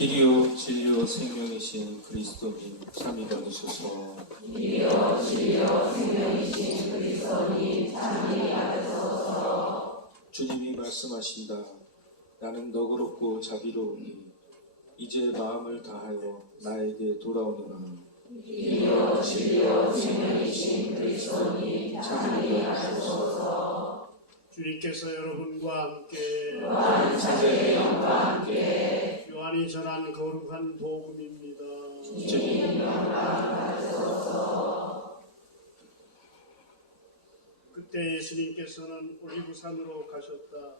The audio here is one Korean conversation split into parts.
길이요 진리요 생명이신 그리스도님 참이 받으소서. 길이요 진리요 생명이신 그리스도님 참이 받으소서. 주님이 말씀하신다. 나는 너그럽고 자비로우니 이제 마음을 다하여 나에게 돌아오너라. 길이요 진리요 생명이신 그리스도님 참이 받으소서. 주님께서 여러분과 함께 또한 사제의 영과 함께 요한이 전한 거룩한 복음입니다. 주님 영광 받으소서. 그때 예수님께서는 올리브산으로 가셨다.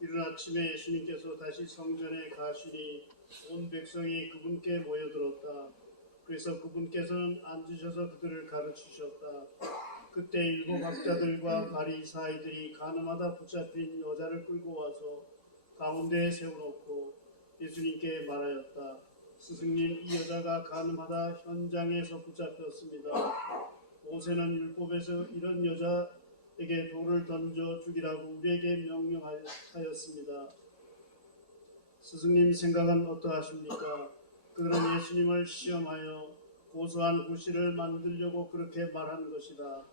이른 아침에 예수님께서 다시 성전에 가시니 온 백성이 그분께 모여들었다. 그래서 그분께서는 앉으셔서 그들을 가르치셨다. 그때 일곱 학자들과 바리사이들이 가늠하다 붙잡힌 여자를 끌고 와서 가운데에 세워놓고 예수님께 말하였다. 스승님, 이 여자가 가늠하다 현장에서 붙잡혔습니다. 모세는 율법에서 이런 여자에게 돌을 던져 죽이라고 우리에게 명령하였습니다. 스승님 생각은 어떠하십니까? 그들은 예수님을 시험하여 고소한 구실을 만들려고 그렇게 말한 것이다.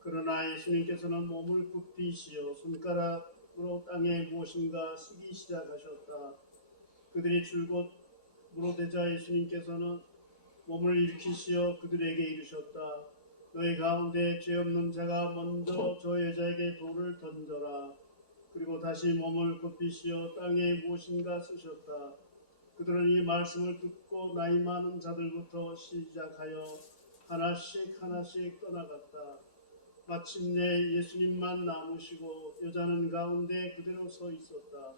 그러나 예수님께서는 몸을 굽히시어 손가락으로 땅에 무엇인가 쓰기 시작하셨다. 그들이 줄곧 물어대자 예수님께서는 몸을 일으키시어 그들에게 이르셨다. 너희 가운데 죄 없는 자가 먼저 저 여자에게 돌을 던져라. 그리고 다시 몸을 굽히시어 땅에 무엇인가 쓰셨다. 그들은 이 말씀을 듣고 나이 많은 자들부터 시작하여 하나씩 떠나갔다. 마침내 예수님만 남으시고 여자는 가운데 그대로 서 있었다.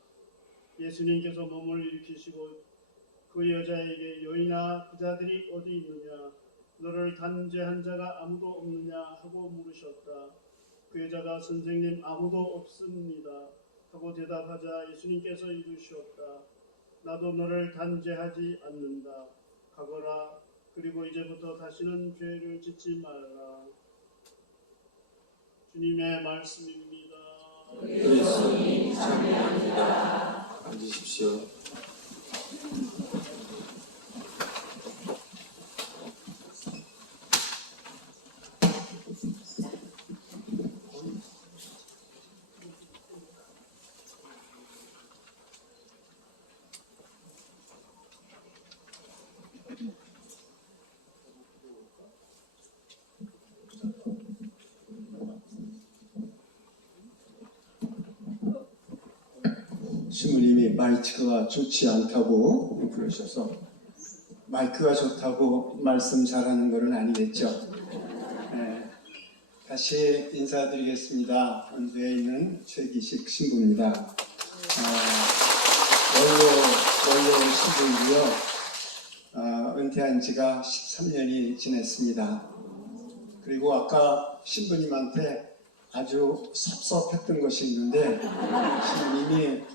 예수님께서 몸을 일으키시고 그 여자에게 여인아, 그 자들이 어디 있느냐? 너를 단죄한 자가 아무도 없느냐? 하고 물으셨다. 그 여자가 선생님, 아무도 없습니다 하고 대답하자 예수님께서 이르셨다. 나도 너를 단죄하지 않는다. 가거라. 그리고 이제부터 다시는 죄를 짓지 말라. 주님의 말씀입니다. 그리스도님 참여합니다. 앉으십시오. 신부님이 마이크가 좋지 않다고 그러셔서 마이크가 좋다고 말씀 잘하는 것은 아니겠죠. 다시 인사드리겠습니다. 원주에 있는 최기식 신부입니다. 원로 신부이고요. 은퇴한 지가 13년이 지났습니다. 그리고 아까 신부님한테 아주 섭섭했던 것이 있는데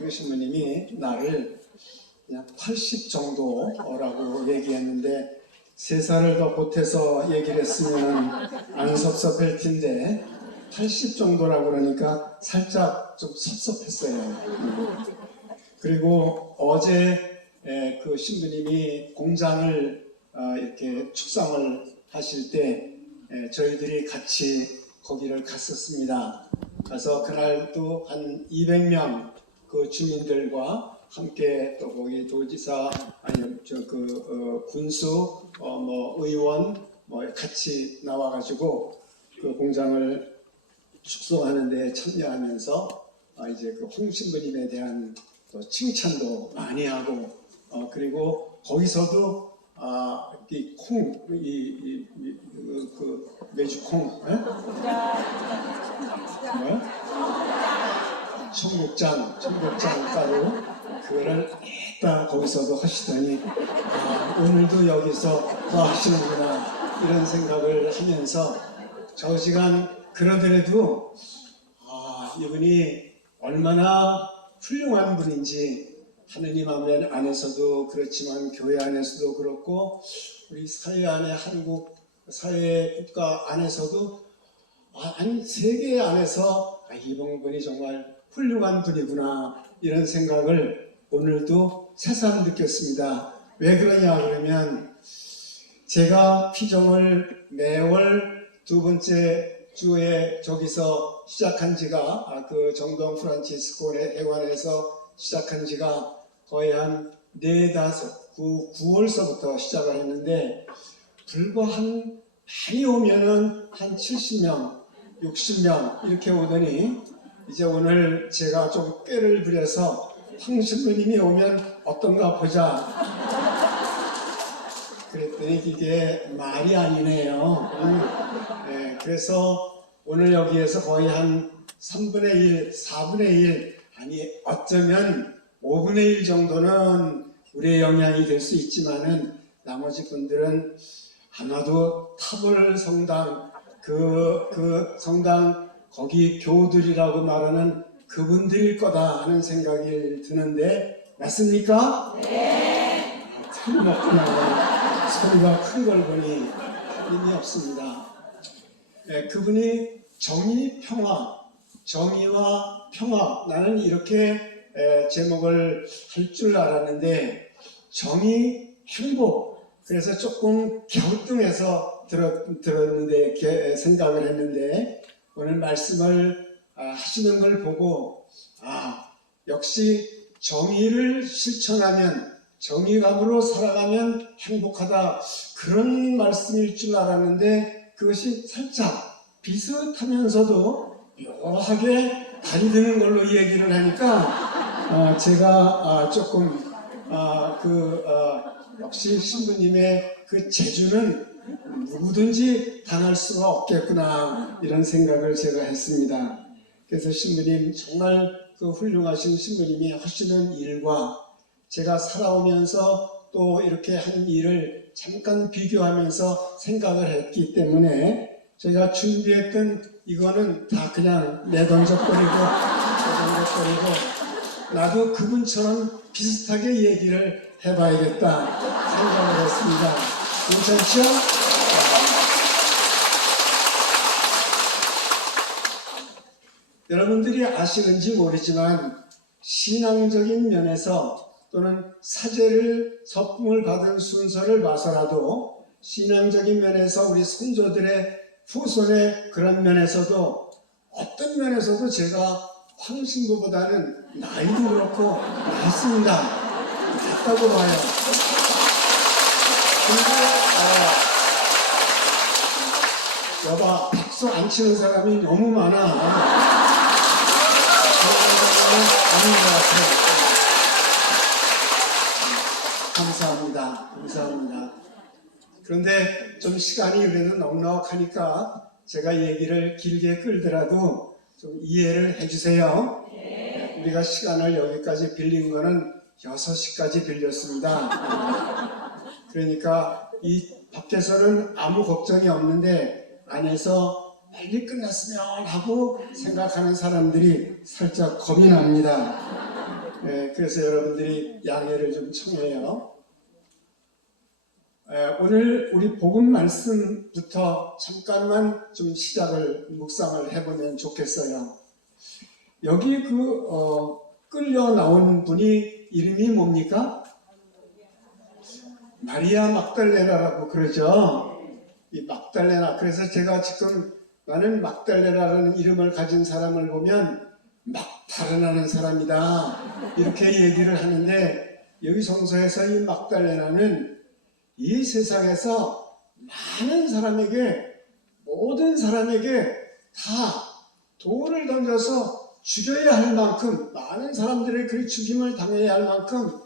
신부님이 나를 그냥 80 정도라고 얘기했는데 3살을 더 보태서 얘기를 했으면 안 섭섭할 텐데 80 정도라고 그러니까 살짝 좀 섭섭했어요. 그리고 어제 그 신부님이 공장을 이렇게 축상을 하실 때 저희들이 같이 거기를 갔었습니다. 가서 그날도 한 200명 그 주민들과 함께 또 거기 도지사 군수 의원 같이 나와가지고 그 공장을 축소하는 데 참여하면서 이제 그 홍 신부님에 대한 또 칭찬도 많이 하고 그리고 거기서도 이 콩, 그 메주콩, 청국장 가루 그거를 딱 거기서도 하시더니 오늘도 여기서 더 하시는구나 이런 생각을 하면서 저 시간 그러더라도 이분이 얼마나 훌륭한 분인지 하느님 안에서도 그렇지만 교회 안에서도 그렇고 우리 사회 안에 한국 사회 국가 안에서도 아니 세계 안에서 이번 분이 정말 훌륭한 분이구나 이런 생각을 오늘도 새삼 느꼈습니다. 왜 그러냐 그러면 제가 피정을 매월 두 번째 주에 저기서 시작한 지가 그 정동 프란치스코 회관에서 시작한 지가 거의 한 9월서부터 시작을 했는데 불과 한 많이 오면은 한 70명, 60명 이렇게 오더니 이제 오늘 제가 좀 꾀를 부려서 황 신부님이 오면 어떤가 보자 그랬더니 이게 말이 아니네요. 네, 그래서 오늘 여기에서 거의 한 3분의 1, 4분의 1 아니 어쩌면 5분의 1 정도는 우리의 영향이 될 수 있지만은 나머지 분들은 아마도 타볼 성당 그 성당 거기 교우들이라고 말하는 그분들일 거다 하는 생각이 드는데 맞습니까? 네. 틀림없구나. 소리가 큰 걸 보니 힘이 없습니다. 네, 그분이 정의 평화, 정의와 평화 나는 이렇게 제목을 할 줄 알았는데 정의, 행복 그래서 조금 갸우뚱해서 들었는데 생각을 했는데 오늘 말씀을 하시는 걸 보고 역시 정의를 실천하면 정의감으로 살아가면 행복하다 그런 말씀일 줄 알았는데 그것이 살짝 비슷하면서도 묘하게 다리드는 걸로 얘기를 하니까 제가 조금 역시 신부님의 그 재주는 누구든지 당할 수가 없겠구나 이런 생각을 제가 했습니다. 그래서 신부님 정말 그 훌륭하신 신부님이 하시는 일과 제가 살아오면서 또 이렇게 한 일을 잠깐 비교하면서 생각을 했기 때문에 제가 준비했던 이거는 다 그냥 내던져버리고 나도 그분처럼 비슷하게 얘기를 해봐야겠다 생각을 했습니다. 괜찮죠? 여러분들이 아시는지 모르지만 신앙적인 면에서 또는 사제를 서품을 받은 순서를 봐서라도 신앙적인 면에서 우리 선조들의 후손의 그런 면에서도 어떤 면에서도 제가 황 신부보다는 나이도 그렇고 낫습니다. 낫다고 봐요. 근데 여봐 박수 안 치는 사람이 너무 많아. 아닌 것 같아요. 감사합니다. 그런데 좀 시간이 그래도 넉넉하니까 제가 얘기를 길게 끌더라도 좀 이해를 해주세요. 우리가 시간을 여기까지 빌린 거는 6시까지 빌렸습니다. 그러니까 이 밖에서는 아무 걱정이 없는데 안에서 빨리 끝났으면 하고 생각하는 사람들이 살짝 겁이 납니다. 그래서 여러분들이 양해를 좀 청해요. 오늘 우리 복음 말씀부터 잠깐만 좀 시작을 묵상을 해보면 좋겠어요. 여기 끌려 나온 분이 이름이 뭡니까? 마리아 막달레나라고 그러죠. 이 막달레나. 그래서 제가 지금 나는 막달레나라는 이름을 가진 사람을 보면 막달레나는 사람이다 이렇게 얘기를 하는데 여기 성서에서 이 막달레나는 이 세상에서 많은 사람에게 모든 사람에게 다 돌을 던져서 죽여야 할 만큼 많은 사람들의 그 죽임을 당해야 할 만큼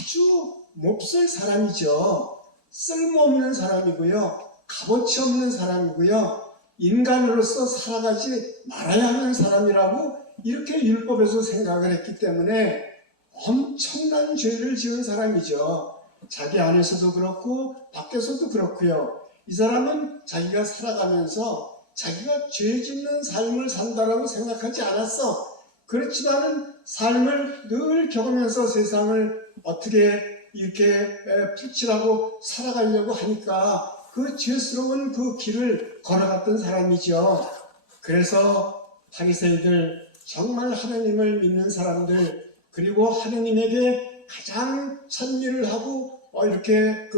아주 몹쓸 사람이죠. 쓸모없는 사람이고요. 값어치 없는 사람이고요. 인간으로서 살아가지 말아야 하는 사람이라고 이렇게 율법에서 생각을 했기 때문에 엄청난 죄를 지은 사람이죠. 자기 안에서도 그렇고 밖에서도 그렇고요. 이 사람은 자기가 살아가면서 자기가 죄 짓는 삶을 산다라고 생각하지 않았어. 그렇지만은 삶을 늘 겪으면서 세상을 어떻게 이렇게 풀칠하고 살아가려고 하니까 그 죄스러운 그 길을 걸어갔던 사람이죠. 그래서 바리새이들 정말 하나님을 믿는 사람들 그리고 하나님에게 가장 찬미를 하고 이렇게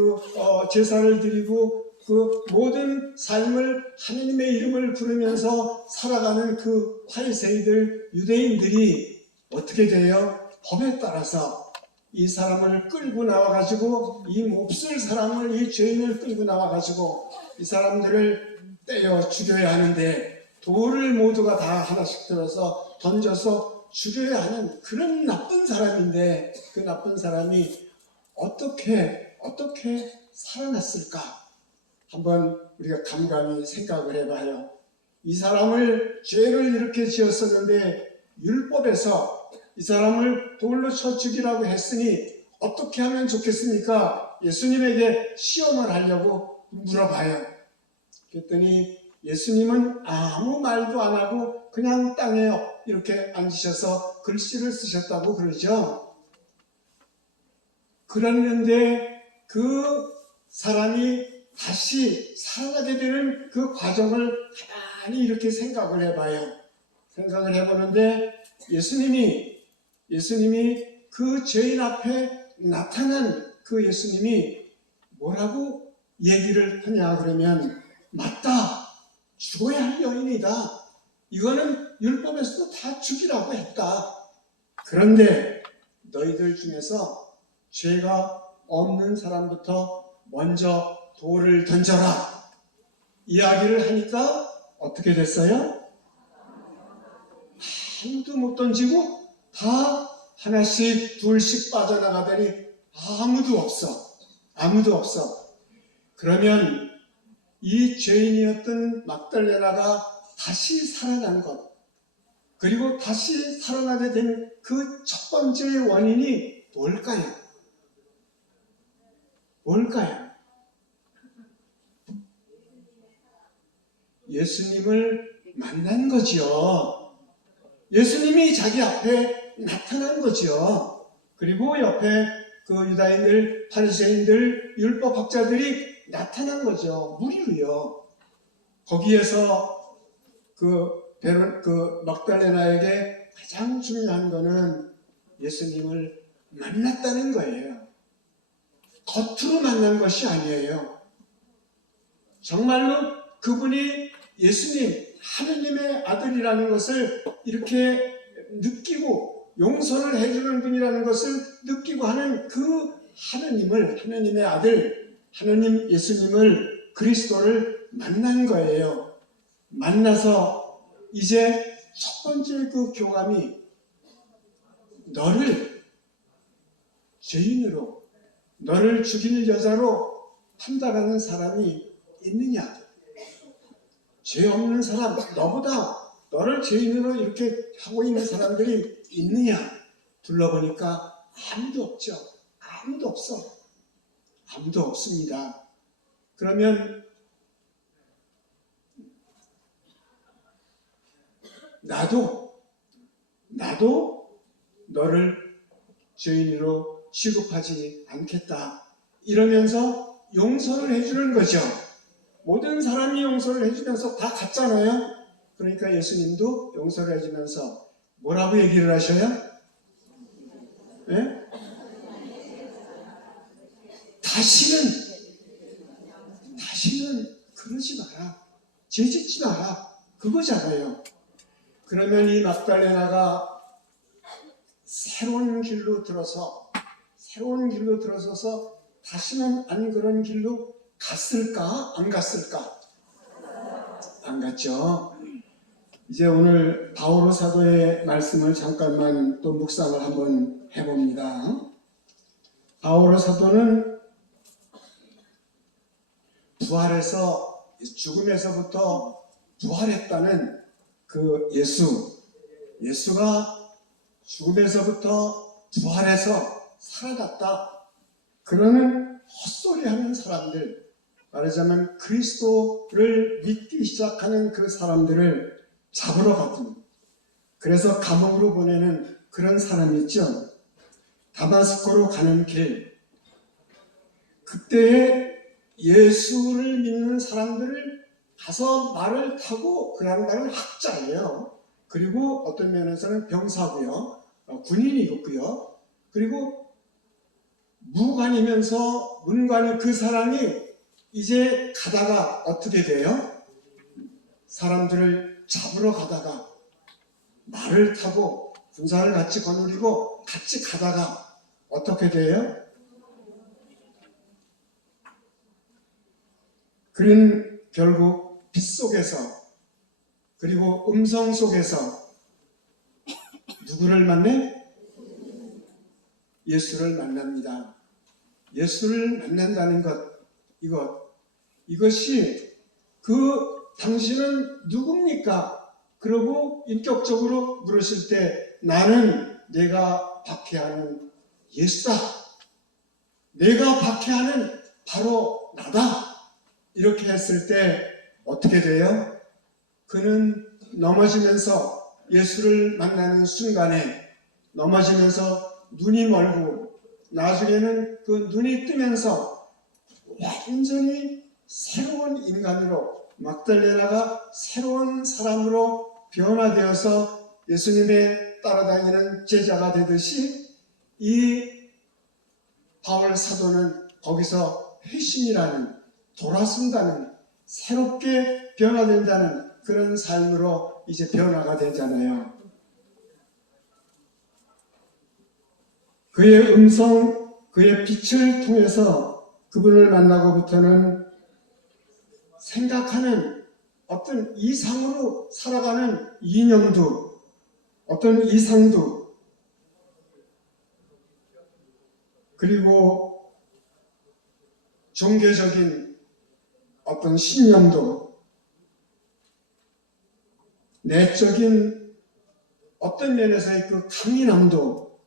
제사를 드리고 그 모든 삶을 하나님의 이름을 부르면서 살아가는 그 바리새인들 유대인들이 어떻게 돼요? 법에 따라서 이 사람을 끌고 나와가지고 이 몹쓸 사람을 이 죄인을 끌고 나와가지고 이 사람들을 떼어 죽여야 하는데 돌을 모두가 다 하나씩 들어서 던져서 죽여야 하는 그런 나쁜 사람인데 그 나쁜 사람이 어떻게 살아났을까? 한번 우리가 감감히 생각을 해봐요. 이 사람을 죄를 이렇게 지었었는데 율법에서 이 사람을 돌로 쳐 죽이라고 했으니 어떻게 하면 좋겠습니까? 예수님에게 시험을 하려고 물어봐요. 그랬더니 예수님은 아무 말도 안 하고 그냥 땅에 이렇게 앉으셔서 글씨를 쓰셨다고 그러죠. 그랬는데 그 사람이 다시 살아나게 되는 그 과정을 가만히 이렇게 생각을 해봐요. 생각을 해보는데 예수님이 그 죄인 앞에 나타난 그 예수님이 뭐라고 얘기를 하냐 그러면 맞다. 죽어야 할 여인이다. 이거는 율법에서도 다 죽이라고 했다. 그런데 너희들 중에서 죄가 없는 사람부터 먼저 돌을 던져라. 이야기를 하니까 어떻게 됐어요? 아무도 못 던지고 다 하나씩 둘씩 빠져나가더니 아무도 없어. 그러면 이 죄인이었던 막달레나가 다시 살아난 것, 그리고 다시 살아나게 된 그 첫 번째 원인이 뭘까요? 예수님을 만난 거죠. 예수님이 자기 앞에 나타난 거죠. 그리고 옆에 그 유다인들, 바리새인들, 율법학자들이 나타난 거죠. 무리로요. 거기에서 그 막달레나에게 가장 중요한 거는 예수님을 만났다는 거예요. 겉으로 만난 것이 아니에요. 정말로 그분이 예수님, 하느님의 아들이라는 것을 이렇게 느끼고 용서를 해주는 분이라는 것을 느끼고 하는 그 하느님의 아들, 하느님 예수님을, 그리스도를 만난 거예요. 만나서 이제 첫 번째 그 교감이 너를 죄인으로, 너를 죽일 여자로 판단하는 사람이 있느냐? 죄 없는 사람, 너를 죄인으로 이렇게 하고 있는 사람들이 있느냐? 둘러보니까 아무도 없죠. 아무도 없습니다. 그러면 나도 너를 죄인으로 취급하지 않겠다. 이러면서 용서를 해주는 거죠. 모든 사람이 용서를 해주면서 다 같잖아요. 그러니까 예수님도 용서를 해주면서 뭐라고 얘기를 하셔요? 네? 다시는 그러지 마라. 죄짓지 마라. 그거잖아요. 그러면 이 막달레나가 새로운 길로 들어서서 다시는 안 그런 길로 갔을까? 안 갔을까? 안 갔죠. 이제 오늘 바오로 사도의 말씀을 잠깐만 또 묵상을 한번 해봅니다. 바오로 사도는 부활해서 죽음에서부터 부활했다는 그 예수가 죽음에서부터 부활해서 살아났다. 그러는 헛소리하는 사람들, 말하자면 그리스도를 믿기 시작하는 그 사람들을 잡으러 갔던, 그래서 감옥으로 보내는 그런 사람이 있죠. 다마스코로 가는 길, 그때에 예수를 믿는 사람들을 가서 말을 타고, 그 양반은 학자예요. 그리고 어떤 면에서는 병사고요, 군인이었고요. 그리고 무관이면서 문관이 그 사람이 이제 가다가 어떻게 돼요? 사람들을 잡으러 가다가 말을 타고 군사를 같이 거느리고 같이 가다가 어떻게 돼요? 그는 결국 빛 속에서 그리고 음성 속에서 누구를 만나? 예수를 만납니다. 예수를 만난다는 것, 이것이 당신은 누굽니까? 그러고 인격적으로 물으실 때 나는 내가 박해하는 예수다. 내가 박해하는 바로 나다. 이렇게 했을 때 어떻게 돼요? 그는 넘어지면서 예수를 만나는 순간에 넘어지면서 눈이 멀고 나중에는 그 눈이 뜨면서 완전히 새로운 인간으로 막달레나가 새로운 사람으로 변화되어서 예수님의 따라다니는 제자가 되듯이 이 바울 사도는 거기서 회심이라는 돌아선다는 새롭게 변화된다는 그런 삶으로 이제 변화가 되잖아요. 그의 음성, 그의 빛을 통해서 그분을 만나고부터는 생각하는 어떤 이상으로 살아가는 이념도 어떤 이상도 그리고 종교적인 어떤 신념도 내적인 어떤 면에서의 그 강인함도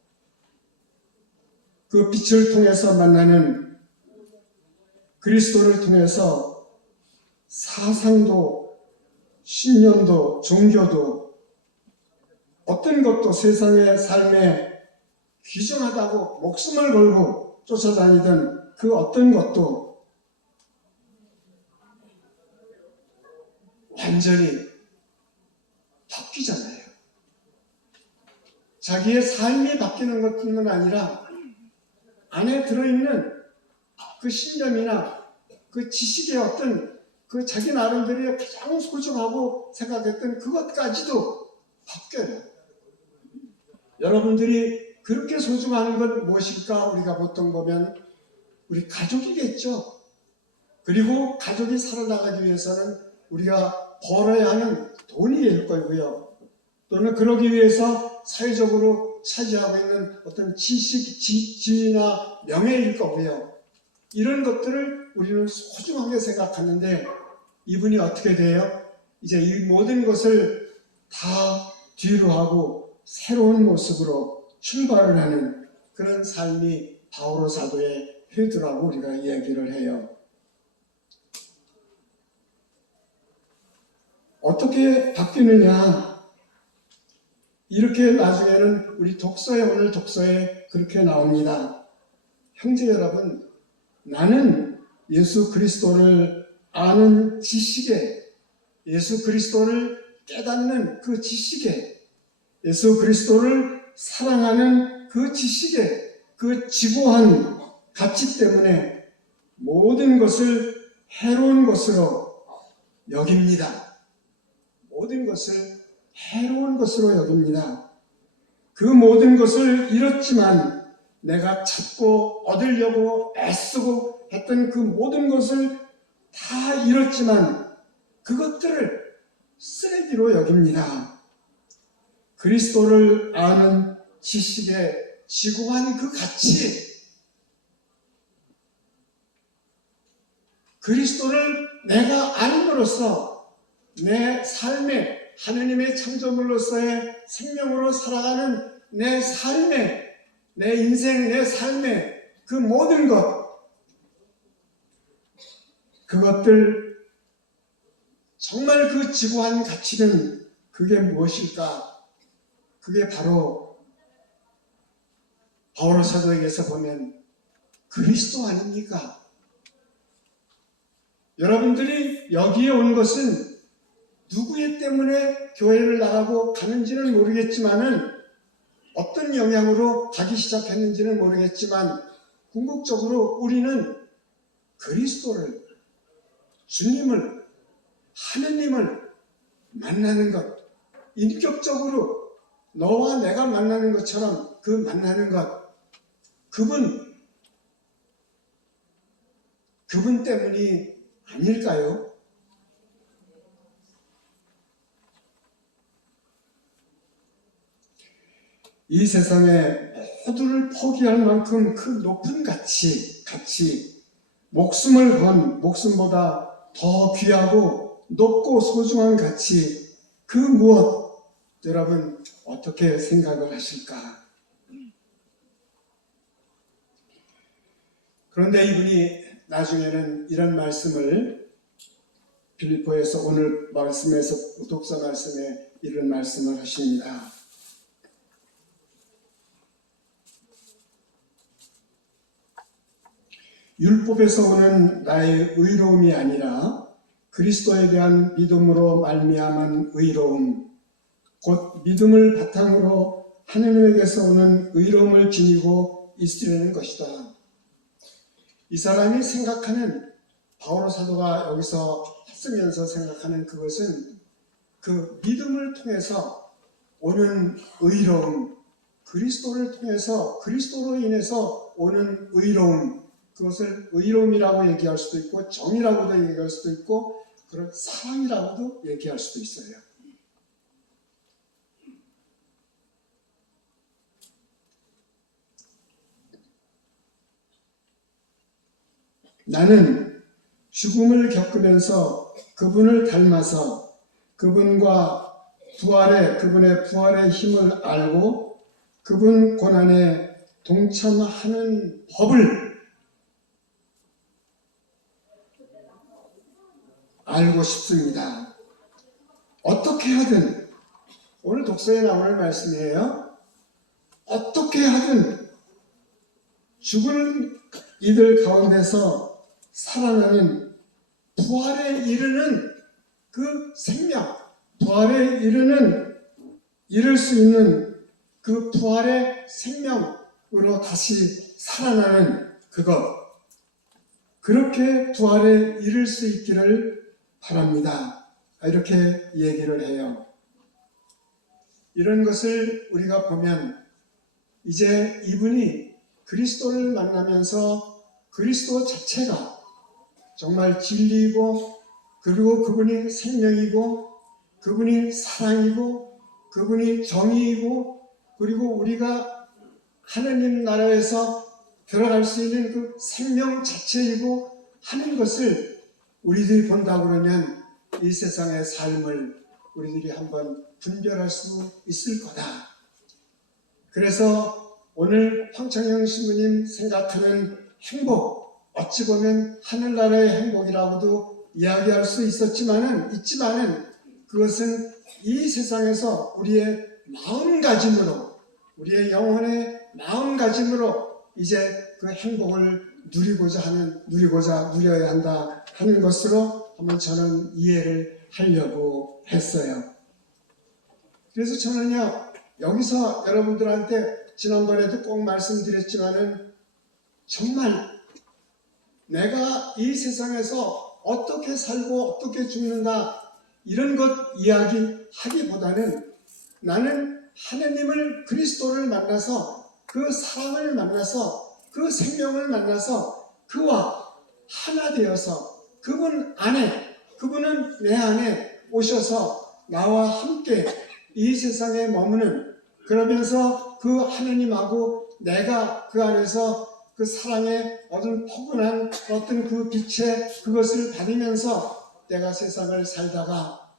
그 빛을 통해서 만나는 그리스도를 통해서 사상도 신념도 종교도 어떤 것도 세상의 삶에 귀중하다고 목숨을 걸고 쫓아다니던 그 어떤 것도 완전히 바뀌잖아요. 자기의 삶이 바뀌는 것뿐만 아니라 안에 들어있는 그 신념이나 그 지식의 어떤 그 자기 나름대로 가장 소중하고 생각했던 그것까지도 바뀌어요. 여러분들이 그렇게 소중한 건 무엇일까? 우리가 보통 보면 우리 가족이겠죠. 그리고 가족이 살아나가기 위해서는 우리가 벌어야 하는 돈이 될 거고요. 또는 그러기 위해서 사회적으로 차지하고 있는 어떤 지식, 지위나 명예일 거고요. 이런 것들을 우리는 소중하게 생각하는데 이분이 어떻게 돼요? 이제 이 모든 것을 다 뒤로 하고 새로운 모습으로 출발을 하는 그런 삶이 바오로 사도의 회두라고 우리가 이야기를 해요. 어떻게 바뀌느냐? 이렇게 나중에는 우리 오늘 독서에 그렇게 나옵니다. 형제 여러분, 나는 예수 그리스도를 아는 지식에, 예수 그리스도를 깨닫는 그 지식에, 예수 그리스도를 사랑하는 그 지식에, 그 지고한 가치 때문에 모든 것을 해로운 것으로 여깁니다. 모든 것을 해로운 것으로 여깁니다. 그 모든 것을 잃었지만 내가 찾고 얻으려고 애쓰고 했던 그 모든 것을 다 잃었지만 그것들을 쓰레기로 여깁니다. 그리스도를 아는 지식의 지고한 그 가치, 그리스도를 내가 알므로써 내 삶에 하느님의 창조물로서의 생명으로 살아가는 내 삶에, 내 인생, 내 삶에 그 모든 것, 그것들 정말 그 지고한 가치는 그게 무엇일까? 그게 바로 바오로 사도에게서 보면 그리스도 아닙니까? 여러분들이 여기에 온 것은 누구의 때문에 교회를 나가고 가는지는 모르겠지만은 어떤 영향으로 가기 시작했는지는 모르겠지만 궁극적으로 우리는 그리스도를, 주님을, 하느님을 만나는 것, 인격적으로 너와 내가 만나는 것처럼 그 만나는 것, 그분 때문이 아닐까요? 이 세상에 모두를 포기할 만큼 그 높은 가치, 목숨을 건 목숨보다 더 귀하고 높고 소중한 가치, 그 무엇, 여러분 어떻게 생각을 하실까? 그런데 이분이 나중에는 이런 말씀을 빌립보에서 오늘 말씀에서 독서 말씀에 이런 말씀을 하십니다. 율법에서 오는 나의 의로움이 아니라 그리스도에 대한 믿음으로 말미암은 의로움, 곧 믿음을 바탕으로 하느님에게서 오는 의로움을 지니고 있으려는 것이다. 이 사람이 생각하는, 바오로 사도가 여기서 쓰면서 생각하는 그것은 그 믿음을 통해서 오는 의로움, 그리스도를 통해서, 그리스도로 인해서 오는 의로움, 그것을 의로움이라고 얘기할 수도 있고 정이라고도 얘기할 수도 있고 그런 사랑이라고도 얘기할 수도 있어요. 나는 죽음을 겪으면서 그분을 닮아서 그분의 부활의 힘을 알고 그분 고난에 동참하는 법을 알고 싶습니다. 어떻게 하든, 오늘 독서에 나오는 말씀이에요. 어떻게 하든 죽은 이들 가운데서 살아나는 부활에 이르는 그 생명, 부활에 이룰 수 있는 그 부활의 생명으로 다시 살아나는 그것, 그렇게 부활에 이를 수 있기를 바랍니다. 이렇게 얘기를 해요. 이런 것을 우리가 보면 이제 이분이 그리스도를 만나면서 그리스도 자체가 정말 진리이고, 그리고 그분이 생명이고, 그분이 사랑이고, 그분이 정의이고, 그리고 우리가 하느님 나라에서 들어갈 수 있는 그 생명 자체이고 하는 것을 우리들이 본다 그러면 이 세상의 삶을 우리들이 한번 분별할 수 있을 거다. 그래서 오늘 황창영 신부님 생각하는 행복, 어찌 보면 하늘나라의 행복이라고도 이야기할 수 있지만은 그것은 이 세상에서 우리의 마음가짐으로, 우리의 영혼의 마음가짐으로 이제 그 행복을 누려야 한다 하는 것으로 한번 저는 이해를 하려고 했어요. 그래서 저는요, 여기서 여러분들한테 지난번에도 꼭 말씀드렸지만은 정말 내가 이 세상에서 어떻게 살고 어떻게 죽는다 이런 것 이야기하기보다는 나는 하느님을, 그리스도를 만나서 그 사랑을 만나서 그 생명을 만나서 그와 하나 되어서 그분은 내 안에 오셔서 나와 함께 이 세상에 머무는, 그러면서 그 하느님하고 내가 그 안에서 그 사랑의 포근한 어떤 그 빛의 그것을 받으면서 내가 세상을 살다가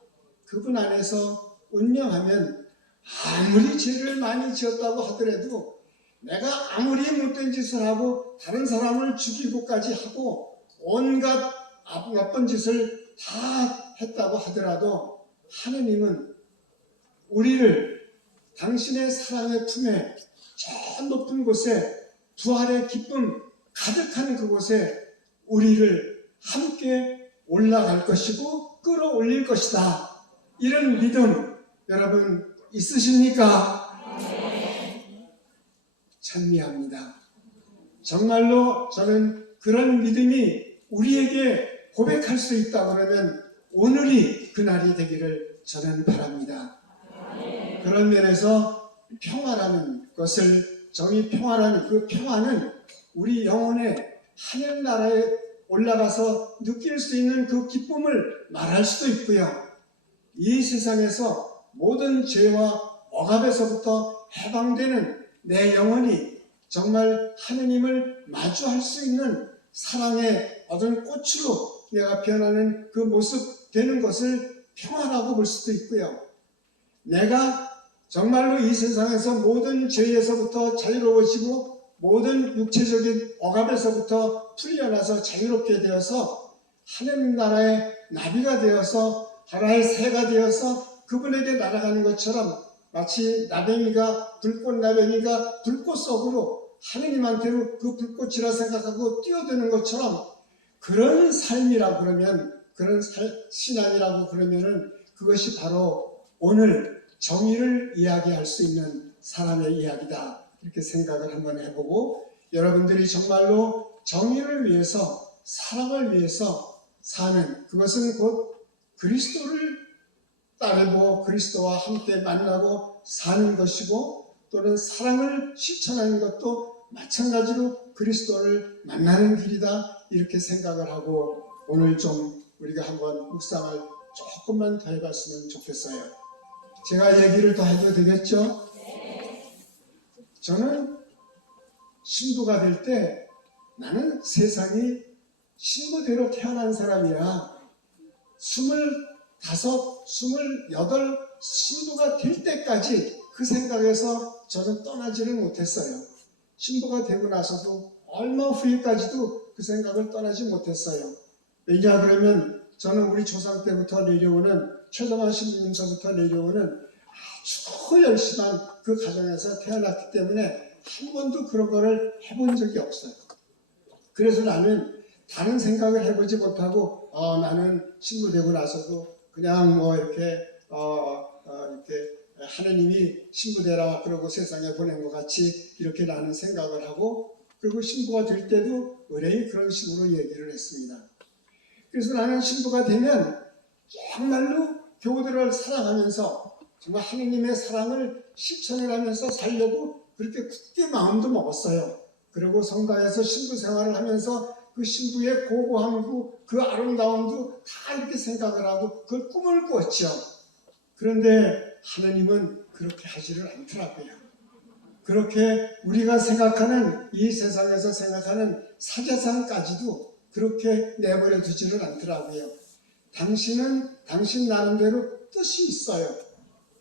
그분 안에서 운명하면 아무리 죄를 많이 지었다고 하더라도, 내가 아무리 못된 짓을 하고 다른 사람을 죽이고까지 하고 온갖 나쁜 짓을 다 했다고 하더라도 하느님은 우리를 당신의 사랑의 품에 저 높은 곳에 부활의 기쁨 가득한 그곳에 우리를 함께 올라갈 것이고 끌어올릴 것이다. 이런 믿음 여러분 있으십니까? 찬미합니다. 정말로 저는 그런 믿음이 우리에게 고백할 수 있다 그러면 오늘이 그날이 되기를 저는 바랍니다. 그런 면에서 평화라는 것을 정의 평화라는 그 평화는 우리 영혼의 하늘나라에 올라가서 느낄 수 있는 그 기쁨을 말할 수도 있고요. 이 세상에서 모든 죄와 억압에서부터 해방되는 내 영혼이 정말 하느님을 마주할 수 있는 사랑의 어떤 꽃으로 내가 변하는 그 모습 되는 것을 평화라고 볼 수도 있고요. 내가 정말로 이 세상에서 모든 죄에서부터 자유로워지고 모든 육체적인 억압에서부터 풀려나서 자유롭게 되어서 하나님 나라의 나비가 되어서 하나의 새가 되어서 그분에게 날아가는 것처럼 마치 나뱅이가 불꽃나뱅이가 불꽃 속으로 하느님한테로 그 불꽃이라 생각하고 뛰어드는 것처럼 그런 삶이라고 그러면 그런 신앙이라고 그러면은 그것이 바로 오늘 정의를 이야기할 수 있는 사람의 이야기다. 이렇게 생각을 한번 해보고 여러분들이 정말로 정의를 위해서 사랑을 위해서 사는 그것은 곧 그리스도를 따르고 그리스도와 함께 만나고 사는 것이고 또는 사랑을 실천하는 것도 마찬가지로 그리스도를 만나는 길이다. 이렇게 생각을 하고 오늘 좀 우리가 한번 묵상을 조금만 더 해봤으면 좋겠어요. 제가 얘기를 더 해도 되겠죠? 저는 신부가 될 때 나는 세상이 신부대로 태어난 사람이야. 25, 28 신부가 될 때까지 그 생각에서 저는 떠나지를 못했어요. 신부가 되고 나서도 얼마 후에까지도 그 생각을 떠나지 못했어요. 왜냐 그러면 저는 우리 조상 때부터 내려오는 최동환 신부님서부터 내려오는 아주 열심한 그 가정에서 태어났기 때문에 한 번도 그런 거를 해본 적이 없어요. 그래서 나는 다른 생각을 해보지 못하고 나는 신부 되고 나서도 그냥 뭐 이렇게 하느님이 신부 되라 그러고 세상에 보낸 것 같이 이렇게 나는 생각을 하고 그리고 신부가 될 때도 의뢰인 그런 식으로 얘기를 했습니다. 그래서 나는 신부가 되면 정말로 교우들을 사랑하면서 정말 하느님의 사랑을 실천을 하면서 살려고 그렇게 굳게 마음도 먹었어요. 그리고 성당에서 신부 생활을 하면서 그 신부의 고고함도 그 아름다움도 다 이렇게 생각을 하고 그걸 꿈을 꾸었죠. 그런데 하느님은 그렇게 하지를 않더라고요. 그렇게 우리가 생각하는 이 세상에서 생각하는 사자상까지도 그렇게 내버려 두지를 않더라고요. 당신은 당신 나름대로 뜻이 있어요.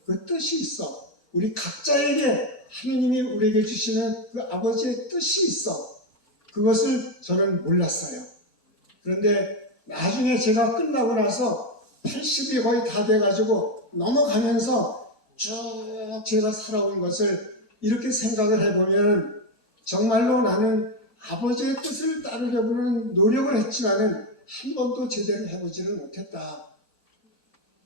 그 뜻이 있어. 우리 각자에게 하느님이 우리에게 주시는 그 아버지의 뜻이 있어. 그것을 저는 몰랐어요. 그런데 나중에 제가 끝나고 나서 80이 거의 다 돼가지고 넘어가면서 쭉 제가 살아온 것을 이렇게 생각을 해보면 정말로 나는 아버지의 뜻을 따르려고는 노력을 했지만은 한 번도 제대로 해보지를 못했다.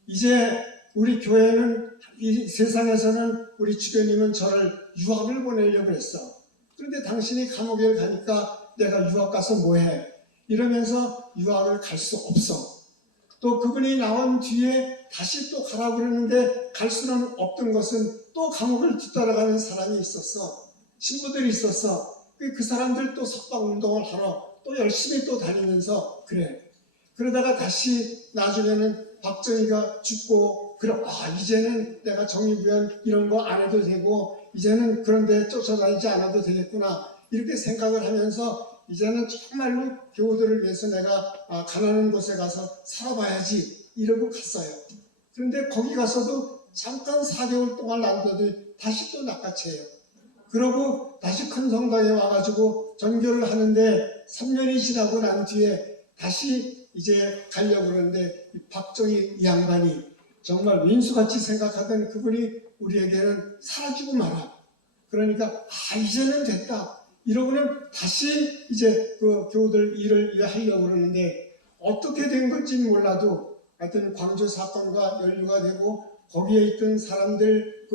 이제 우리 교회는 이 세상에서는 우리 주교님은 저를 유학을 보내려고 했어. 그런데 당신이 감옥에 가니까 내가 유학 가서 뭐해? 이러면서 유학을 갈 수 없어. 또 그분이 나온 뒤에 다시 또 가라고 그러는데 갈 수는 없던 것은 또 감옥을 뒤따라가는 사람이 있었어. 신부들이 있었어. 그 사람들 또 석방운동을 하러 또 열심히 또 다니면서 그래. 그러다가 다시 나중에는 박정희가 죽고 그래 이제는 내가 정의구현 이런 거 안 해도 되고 이제는 그런데 쫓아다니지 않아도 되겠구나 이렇게 생각을 하면서 이제는 정말로 교우들을 위해서 내가 가난한 곳에 가서 살아봐야지 이러고 갔어요. 그런데 거기 가서도 잠깐 4개월 동안 남더니 다시 또 낚아채요. 그러고 다시 큰 성당에 와가지고 전교를 하는데 3년이 지나고 난 뒤에 다시 이제 가려고 그러는데 박정희 이 양반이 정말 윈수같이 생각하던 그분이 우리에게는 사라지고 말아. 그러니까 이제는 됐다. 이러고는 다시 이제 그 교우들 일을 하려고 그러는데 어떻게 된 건지는 몰라도 하여튼 광주 사건과 연루가 되고 거기에 있던 사람들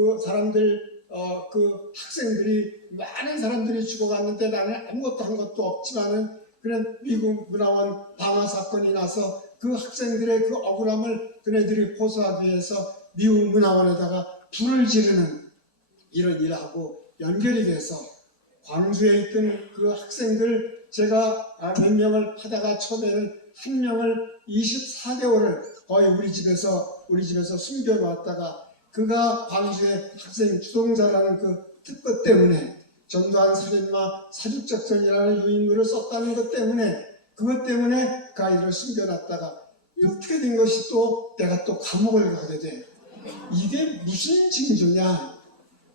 그 학생들이 많은 사람들이 죽어갔는데 나는 아무것도 한 것도 없지만은 그런 미국 문화원 방화 사건이 나서 그 학생들의 그 억울함을 그네들이 호소하기 위해서 미국 문화원에다가 불을 지르는 이런 일하고 연결이 돼서 광주에 있던 그 학생들 제가 몇 명을 하다가 처음에는 한 명을 24개월을 거의 우리 집에서 숨겨놓았다가 그가 광주의 학생 주동자라는 그 특권 때문에 전두환 살인마 사륙작전이라는 유인물을 썼다는 것 때문에 그것 때문에 그 아이를 숨겨놨다가 이렇게 된 것이 또 내가 또 감옥을 가게 돼. 이게 무슨 징조냐.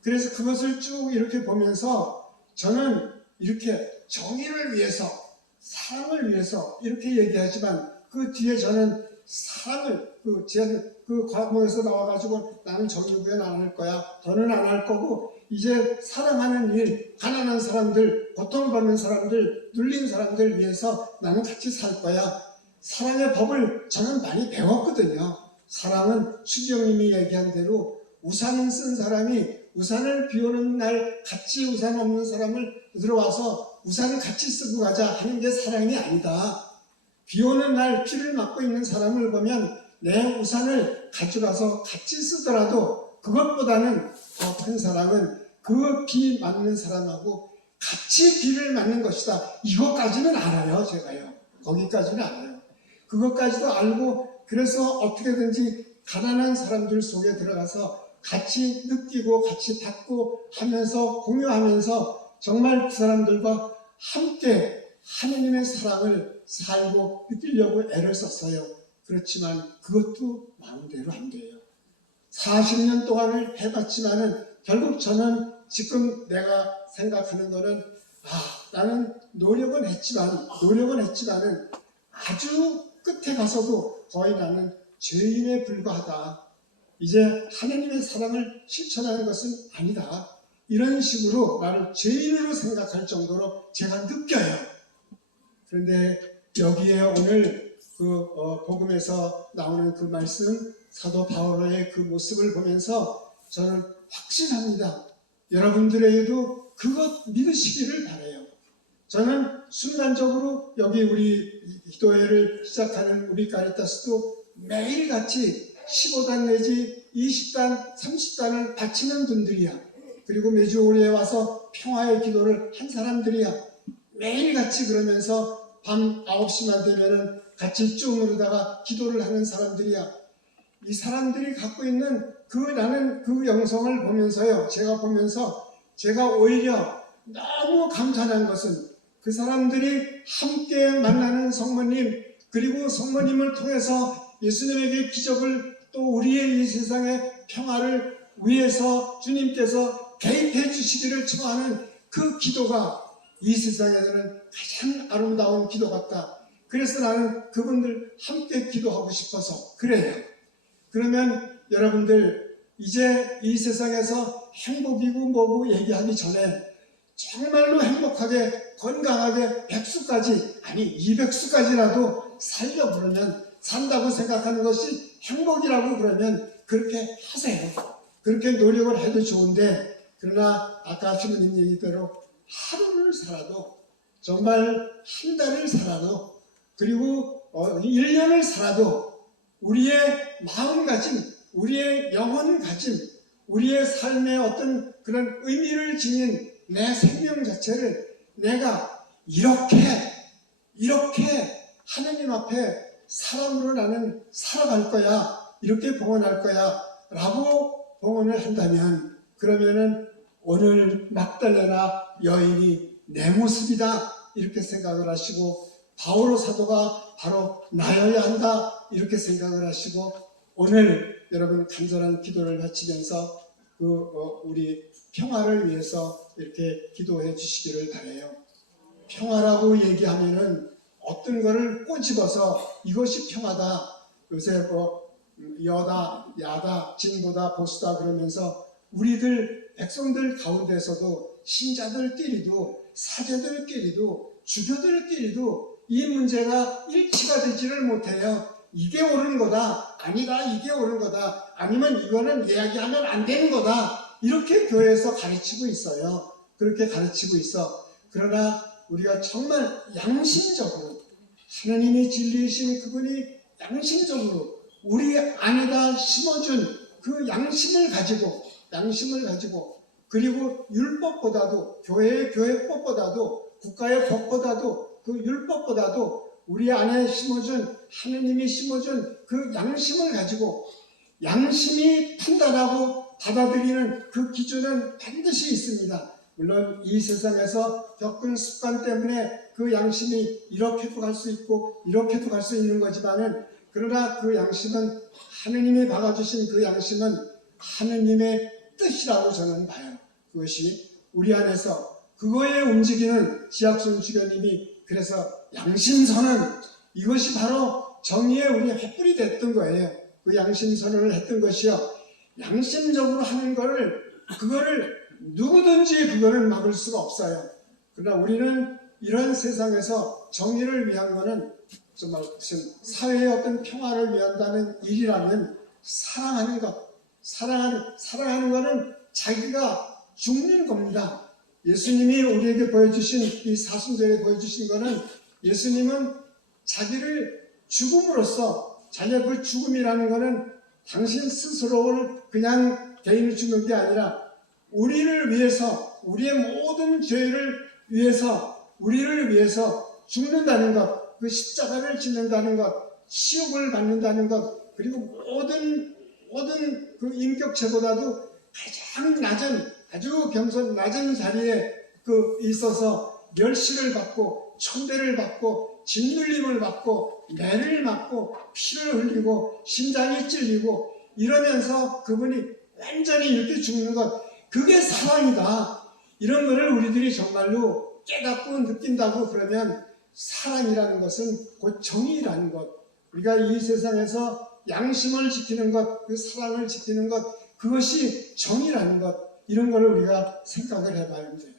그래서 그것을 쭉 이렇게 보면서 저는 이렇게 정의를 위해서 사랑을 위해서 이렇게 얘기하지만 그 뒤에 저는 사랑을 그 과목에서 나와가지고 나는 정의 구현 안 할 거야. 더는 안 할 거고 이제 사랑하는 일, 가난한 사람들, 고통받는 사람들, 눌린 사람들 위해서 나는 같이 살 거야. 사랑의 법을 저는 많이 배웠거든요. 사랑은 수경님이 얘기한 대로 우산을 쓴 사람이 우산을 비 오는 날 같이 우산 없는 사람을 들어와서 우산을 같이 쓰고 가자 하는 게 사랑이 아니다. 비 오는 날 비를 맞고 있는 사람을 보면 내 우산을 가져가서 같이 쓰더라도 그것보다는 더 큰 사랑은 그 비 맞는 사람하고 같이 비를 맞는 것이다. 이것까지는 알아요, 제가요. 거기까지는 알아요. 그것까지도 알고 그래서 어떻게든지 가난한 사람들 속에 들어가서 같이 느끼고 같이 받고 하면서 공유하면서 정말 그 사람들과 함께 하느님의 사랑을 살고 느끼려고 애를 썼어요. 그렇지만 그것도 마음대로 안 돼요. 40년 동안을 해봤지만은 결국 저는 지금 내가 생각하는 거는 나는 노력은 했지만은 아주 끝에 가서도 거의 나는 죄인에 불과하다. 이제 하나님의 사랑을 실천하는 것은 아니다. 이런 식으로 나를 죄인으로 생각할 정도로 제가 느껴요. 그런데 여기에 오늘 복음에서 나오는 그 말씀, 사도 바울의 그 모습을 보면서 저는 확신합니다. 여러분들에게도 그것 믿으시기를 바라요. 저는 순간적으로 여기 우리 기도회를 시작하는 우리 카리타스도 매일같이 15단 내지 20단, 30단을 바치는 분들이야. 그리고 매주 올해 와서 평화의 기도를 한 사람들이야. 매일같이 그러면서 밤 9시만 되면은 같이 쭉 누르다가 기도를 하는 사람들이야. 이 사람들이 갖고 있는 나는 그 영성을 보면서요. 제가 오히려 너무 감탄한 것은 그 사람들이 함께 만나는 성모님, 그리고 성모님을 통해서 예수님에게 기적을 또 우리의 이 세상의 평화를 위해서 주님께서 개입해 주시기를 청하는 그 기도가 이 세상에서는 가장 아름다운 기도 같다. 그래서 나는 그분들 함께 기도하고 싶어서 그래요. 그러면 여러분들 이제 이 세상에서 행복이고 뭐고 얘기하기 전에 정말로 행복하게 건강하게 100수까지 아니 200수까지라도 살려 그러면 산다고 생각하는 것이 행복이라고 그러면 그렇게 하세요. 그렇게 노력을 해도 좋은데 그러나 아까 주님님 얘기대로 하루를 살아도 정말 한 달을 살아도 그리고 1년을 살아도 우리의 마음가짐, 우리의 영혼가짐, 우리의 삶의 어떤 그런 의미를 지닌 내 생명 자체를 내가 이렇게 하나님 앞에 사랑으로 나는 살아갈 거야, 이렇게 봉헌할 거야 라고 봉헌을 한다면 그러면은 오늘 막달레나 여인이 내 모습이다 이렇게 생각을 하시고 바오로 사도가 바로 나여야 한다 이렇게 생각을 하시고 오늘 여러분 간절한 기도를 바치면서 우리 평화를 위해서 이렇게 기도해 주시기를 바라요. 평화라고 얘기하면은 어떤 거를 꼬집어서 이것이 평화다. 요새 여다, 야다, 진보다, 보수다 그러면서 우리들 백성들 가운데서도 신자들끼리도 사제들끼리도 주교들끼리도 이 문제가 일치가 되지를 못해요. 이게 옳은 거다. 아니다. 이게 옳은 거다. 아니면 이거는 이야기하면 안 되는 거다. 이렇게 교회에서 가르치고 있어요. 그렇게 가르치고 있어. 그러나 우리가 정말 양심적으로 하나님의 진리이신 그분이 양심적으로 우리 안에다 심어준 그 양심을 가지고 그리고 율법보다도 교회의 교회법보다도 국가의 법보다도 그 율법보다도 우리 안에 심어준 하느님이 심어준 그 양심을 가지고 양심이 판단하고 받아들이는 그 기준은 반드시 있습니다. 물론 이 세상에서 겪은 습관 때문에 그 양심이 이렇게도 갈 수 있고 이렇게도 갈 수 있는 거지만은 그러나 그 양심은 하느님이 박아주신 그 양심은 하느님의 뜻이라고 저는 봐요. 그것이 우리 안에서 그거에 움직이는 지학순 주교님이 그래서 양심선언 이것이 바로 정의의 우리 횃불이 됐던 거예요. 그 양심선언을 했던 것이요. 양심적으로 하는 그거를 누구든지 그거는 막을 수가 없어요. 그러나 우리는 이런 세상에서 정의를 위한 거는 정말 무슨 사회의 어떤 평화를 위한다는 일이라면 사랑하는 것, 사랑하는 것은 자기가 죽는 겁니다. 예수님이 우리에게 보여주신 이 사순절에 보여주신 것은 예수님은 자기를 죽음으로써 자기의 그 죽음이라는 것은 당신 스스로를 그냥 개인을 죽는 게 아니라 우리를 위해서 우리의 모든 죄를 위해서 우리를 위해서 죽는다는 것, 그 십자가를 짓는다는 것, 치욕을 받는다는 것, 그리고 모든 그 인격체보다도 가장 낮은 아주 낮은 자리에 있어서 멸시를 받고 천대를 받고 짓눌림을 받고 매를 맞고 피를 흘리고 심장이 찔리고 이러면서 그분이 완전히 이렇게 죽는 것, 그게 사랑이다. 이런 거를 우리들이 정말로 깨닫고 느낀다고 그러면 사랑이라는 것은 곧 정의라는 것, 우리가 이 세상에서 양심을 지키는 것, 그 사랑을 지키는 것, 그것이 정의라는 것, 이런 거를 우리가 생각을 해봐야 돼요.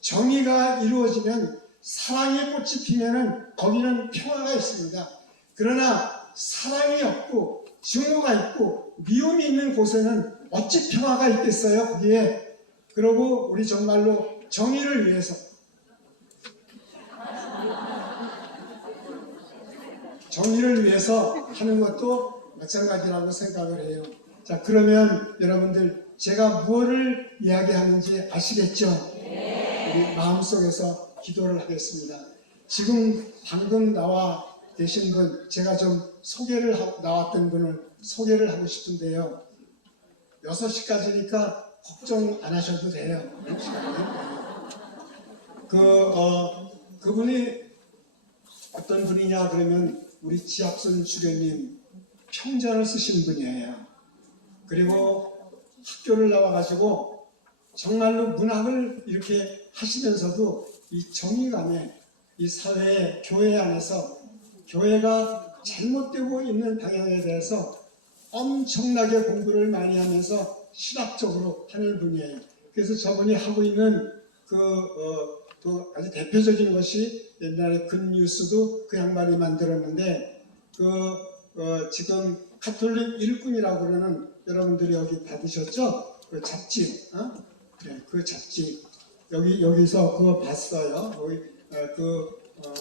정의가 이루어지면 사랑의 꽃이 피면은 거기는 평화가 있습니다. 그러나 사랑이 없고 증오가 있고 미움이 있는 곳에는 어찌 평화가 있겠어요? 거기에. 그러고 우리 정말로 정의를 위해서 하는 것도 마찬가지라고 생각을 해요. 자, 그러면 여러분들 제가 무엇을 이야기하는지 아시겠죠? 우리 마음속에서 기도를 하겠습니다. 지금 방금 나와 계신 분, 제가 좀 나왔던 분을 소개를 하고 싶은데요. 6시까지니까 걱정 안 하셔도 돼요. 그분이 어떤 분이냐 그러면 우리 지학순 주교님 평전을 쓰신 분이에요. 그리고 학교를 나와가지고 정말로 문학을 이렇게 하시면서도 이 정의감에 이 사회에 교회 안에서 교회가 잘못되고 있는 방향에 대해서 엄청나게 공부를 많이 하면서 신학적으로 하는 분이에요. 그래서 저분이 하고 있는 아주 대표적인 것이 옛날에 근뉴스도 그 양반이 만들었는데 지금 가톨릭 일꾼이라고 그러는 여러분들이 여기 받으셨죠? 그 잡지, 네, 그 잡지 여기서 그거 봤어요.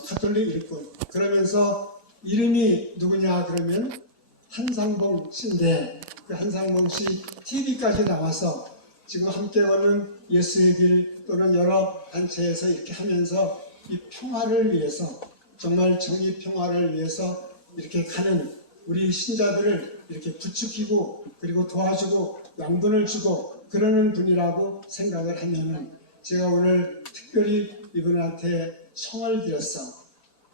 가톨릭 일꾼. 그러면서 이름이 누구냐 그러면 한상봉 씨인데 그 한상봉 씨 TV까지 나와서 지금 함께 오는 예수의 길 또는 여러 단체에서 이렇게 하면서 이 평화를 위해서 정말 정의 평화를 위해서 이렇게 가는 우리 신자들을 이렇게 부추기고 그리고 도와주고 양분을 주고 그러는 분이라고 생각을 하면은 제가 오늘 특별히 이분한테 청을 드렸어.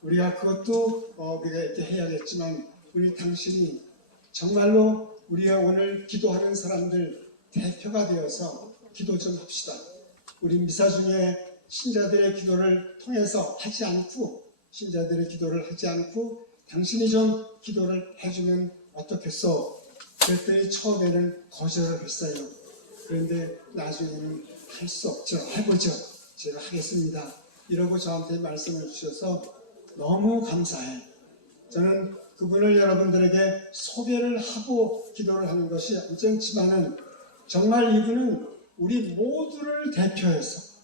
우리가 그것도 우리가 이렇게 해야겠지만 우리 당신이 정말로 우리가 오늘 기도하는 사람들 대표가 되어서 기도 좀 합시다. 우리 미사 중에 신자들의 기도를 통해서 신자들의 기도를 하지 않고 당신이 좀 기도를 해주면 어떻겠소? 그랬더니 처음에는 거절을 했어요. 그런데 나중에는 할 수 없죠. 해보죠. 제가 하겠습니다. 이러고 저한테 말씀을 주셔서 너무 감사해요. 저는 그분을 여러분들에게 소개를 하고 기도를 하는 것이 언짢지만은 정말 이분은 우리 모두를 대표해서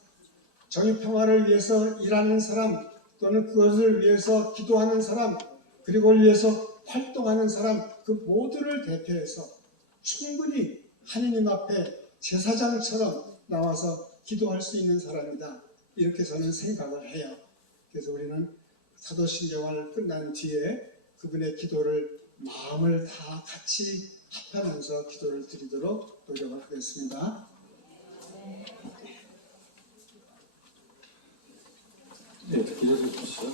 정의평화를 위해서 일하는 사람 또는 그것을 위해서 기도하는 사람 그리고 위해서 활동하는 사람 그 모두를 대표해서 충분히 하느님 앞에 제사장처럼 나와서 기도할 수 있는 사람이다. 이렇게 저는 생각을 해요. 그래서 우리는 사도신경을 끝난 뒤에 그분의 기도를 마음을 다 같이 합하면서 기도를 드리도록 노력을 하겠습니다. 네, 일어서 주시죠.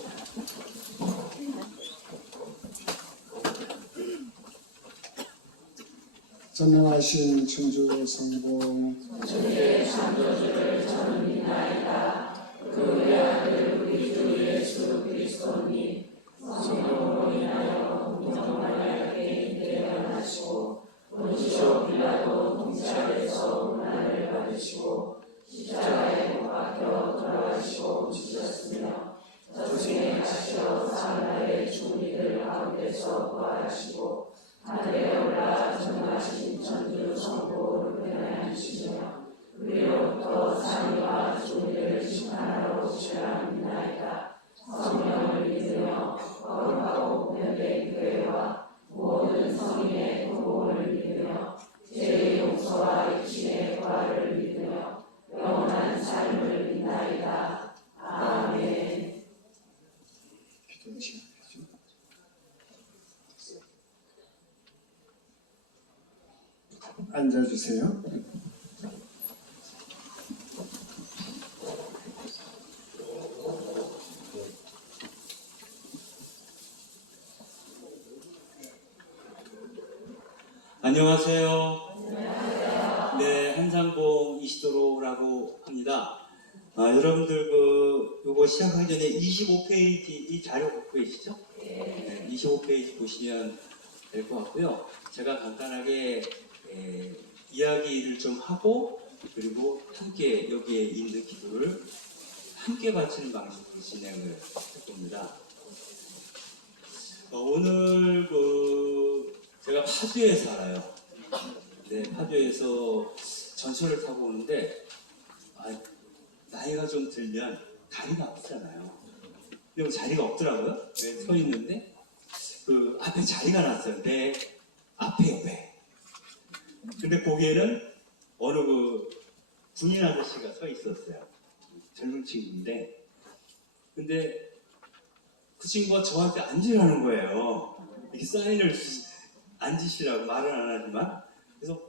전능하신 천주 성공 주의 창조주를 저는 믿나이다. 그의 아들 우리 주 예수 그리스도님 성령으로 인하여 동정마리아에게 인대하시고 본시오 빌라도 통치하에서 고난을 받으시고 십자가에 못 박혀 돌아가시고 죽으셨으며 저승에 가시어 사흘날에 죽은 이들 가운데서 부활하시고 하늘에 올라 전능하신 천주 성부를 편안하시며 우리로부터 산이와 죽은 이들을 심판하러 오시라 믿나이다. 성령을 믿으며 거룩하고 보편된 교회와 모든 성인의 구원을 믿으며 죄의 용서와 육신의 부활을 믿으며 영원한 삶을 믿나이다. 아멘. 기도 시작하죠. 앉아주세요. 안녕하세요. 네, 한상봉 이시도로라고 합니다. 여러분들 요거 시작하기 전에 25페이지 이 자료 갖고 계시죠? 네, 25페이지 보시면 될 것 같고요. 제가 간단하게 이야기를 좀 하고 그리고 함께 여기에 있는 기도를 함께 바치는 방식으로 진행을 할 겁니다. 오늘 제가 파주에 살아요. 네, 파주에서 전철을 타고 오는데 나이가 좀 들면 다리가 아프잖아요. 근데 자리가 없더라고요. 네, 서 있는데 그 앞에 자리가 났어요. 내 앞에 옆에. 근데 거기에는 어느 군인 아저씨가 서 있었어요. 젊은 친구인데 근데 그 친구가 저한테 앉으라는 거예요. 이렇게 사인을 앉으시라고 말은 안 하지만 그래서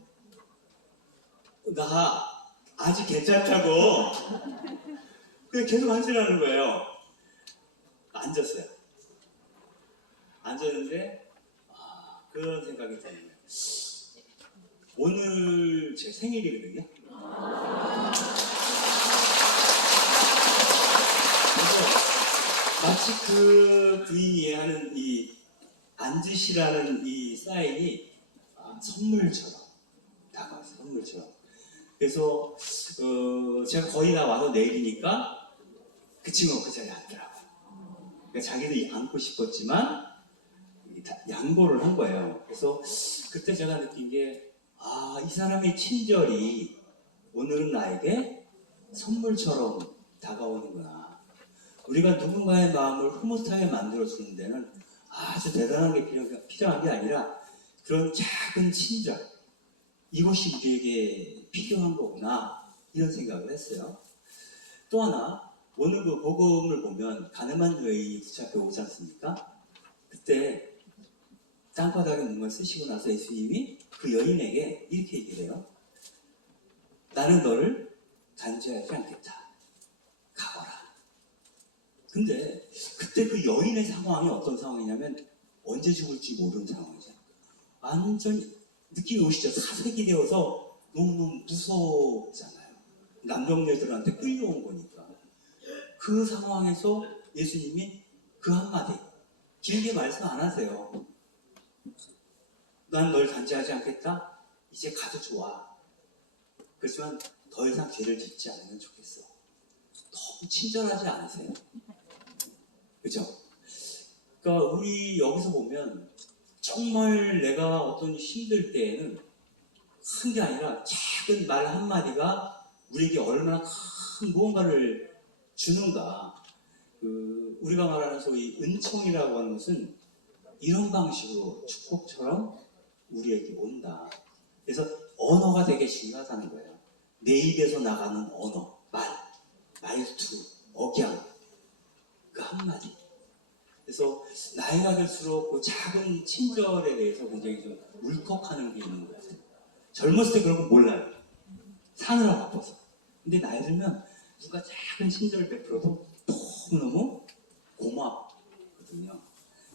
나 아직 괜찮다고 그냥 계속 앉으라는 거예요. 앉았어요. 앉았는데 그런 생각이 드네요. 오늘 제 생일이거든요. 그래서 마치 그 부인이 하는 이 앉으시라는 이 사인이 선물처럼 다가와서 선물처럼. 그래서 제가 거의 다 와서 내리니까 그 친구가 그 자리에 앉더라고요. 그러니까 자기도 앉고 싶었지만 양보를 한 거예요. 그래서 그때 제가 느낀 게 이 사람의 친절이 오늘은 나에게 선물처럼 다가오는구나. 우리가 누군가의 마음을 흐뭇하게 만들어주는 데는 아주 대단한 게 필요한 게 아니라 그런 작은 친절, 이것이 우리에게 필요한 거구나 이런 생각을 했어요. 또 하나 오늘 그 복음을 보면 가늠한 여인이 붙잡혀 오지 않습니까? 그때 땅바닥에 뭔가 쓰시고 나서 예수님이 그 여인에게 이렇게 얘기를 해요. 나는 너를 단죄하지 않겠다. 가거라. 근데 그때 그 여인의 상황이 어떤 상황이냐면 언제 죽을지 모르는 상황이죠. 완전 느낌이 오시죠? 사색이 되어서 너무너무 무섭잖아요. 남정네들한테 끌려온 거니까. 그 상황에서 예수님이 그 한마디 길게 말씀 안 하세요. 난 널 단죄하지 않겠다. 이제 가도 좋아. 그렇지만 더 이상 죄를 짓지 않으면 좋겠어. 너무 친절하지 않으세요? 그죠? 그러니까 우리 여기서 보면 정말 내가 어떤 힘들 때에는 큰 게 아니라 작은 말 한마디가 우리에게 얼마나 큰 무언가를 주는가. 우리가 말하는 소위 은총이라고 하는 것은 이런 방식으로 축복처럼 우리에게 온다. 그래서 언어가 되게 중요하다는 거예요. 내 입에서 나가는 언어, 말투, 억양, 그 한마디. 그래서 나이가 들수록 그 작은 친절에 대해서 굉장히 좀 울컥하는 게 있는 것 같아요. 젊었을 때 그런 거 몰라요. 사느라 바빠서. 근데 나이 들면 누가 작은 친절을 베풀어도 너무너무 고맙거든요.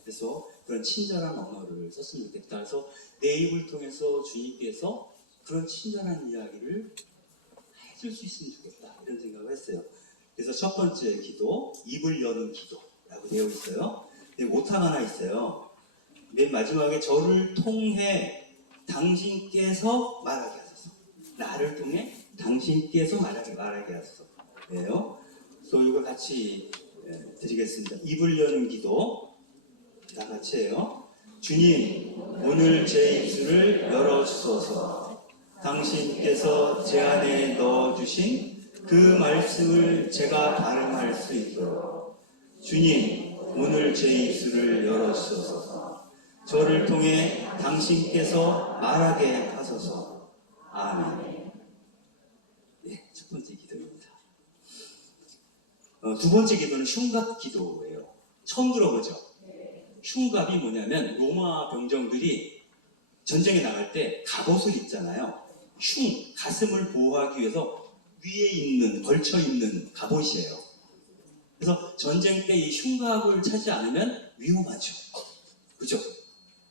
그래서 그런 친절한 언어를 썼으면 좋겠다. 그래서 내 입을 통해서 주님께서 그런 친절한 이야기를 해줄 수 있으면 좋겠다. 이런 생각을 했어요. 그래서 첫 번째 기도, 입을 여는 기도라고 되어 있어요. 근데 오탕 하나 있어요. 맨 마지막에 저를 통해 당신께서 말하게 하소서. 나를 통해 당신께서 말하게 하소서. 예요. 그래서 이걸 같이 드리겠습니다. 입을 여는 기도 다 같이 해요. 주님, 오늘 제 입술을 열어주소서. 당신께서 제 안에 넣어주신 그 말씀을 제가 발음할 수 있도록. 주님, 오늘 제 입술을 열어주소서. 저를 통해 당신께서 말하게 하소서. 아멘. 네, 첫 번째 기도입니다. 두 번째 기도는 흉갑 기도예요. 처음 들어보죠? 흉갑이 뭐냐면 로마 병정들이 전쟁에 나갈 때 갑옷을 입잖아요. 가슴을 보호하기 위해서 위에 입는, 걸쳐 입는 갑옷이에요. 그래서 전쟁 때 이 흉갑을 차지 않으면 위험하죠. 그죠?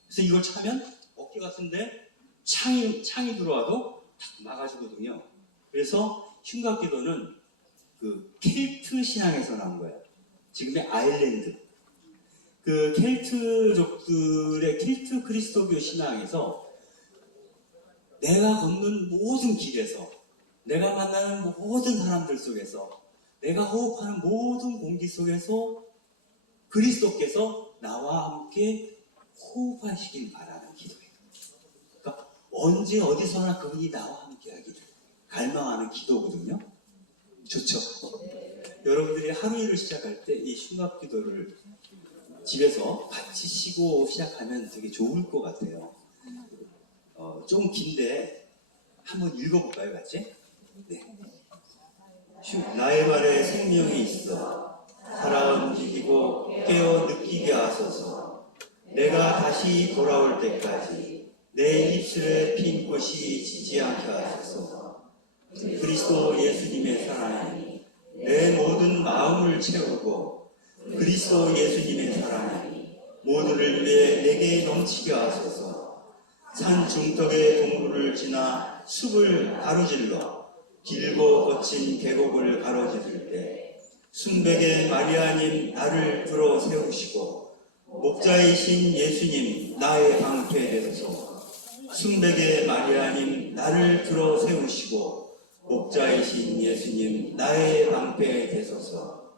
그래서 이걸 차면 어깨 같은데 창이 들어와도 딱 막아주거든요. 그래서 흉갑 기도는 그 켈트 신앙에서 나온 거예요. 지금의 아일랜드. 그 켈트족들의 켈트 그리스도교 신앙에서 내가 걷는 모든 길에서, 내가 만나는 모든 사람들 속에서, 내가 호흡하는 모든 공기 속에서 그리스도께서 나와 함께 호흡하시길 바라는 기도예요. 그러니까 언제 어디서나 그분이 나와 함께 하기를 갈망하는 기도거든요. 좋죠? 여러분들이 하루 일을 시작할 때 이 흉갑 기도를 집에서 같이 쉬고 시작하면 되게 좋을 것 같아요. 좀 긴데 한번 읽어볼까요, 같이? 네. 나의 말에 생명이 있어 살아 움직이고 깨어 느끼게 하소서. 내가 다시 돌아올 때까지 내 입술에 핀 꽃이 지지 않게 하소서. 그리스도 예수님의 사랑이 내 모든 마음을 채우고 그리스도 예수님의 사랑이 모두를 위해 내게 넘치게 하소서. 산 중턱의 동굴을 지나 숲을 가로질러 길고 거친 계곡을 가로지를 때 순백의 마리아님 나를 들어 세우시고 목자이신 예수님 나의 방패 되소서. 순백의 마리아님 나를 들어 세우시고 목자이신 예수님 나의 방패 되소서.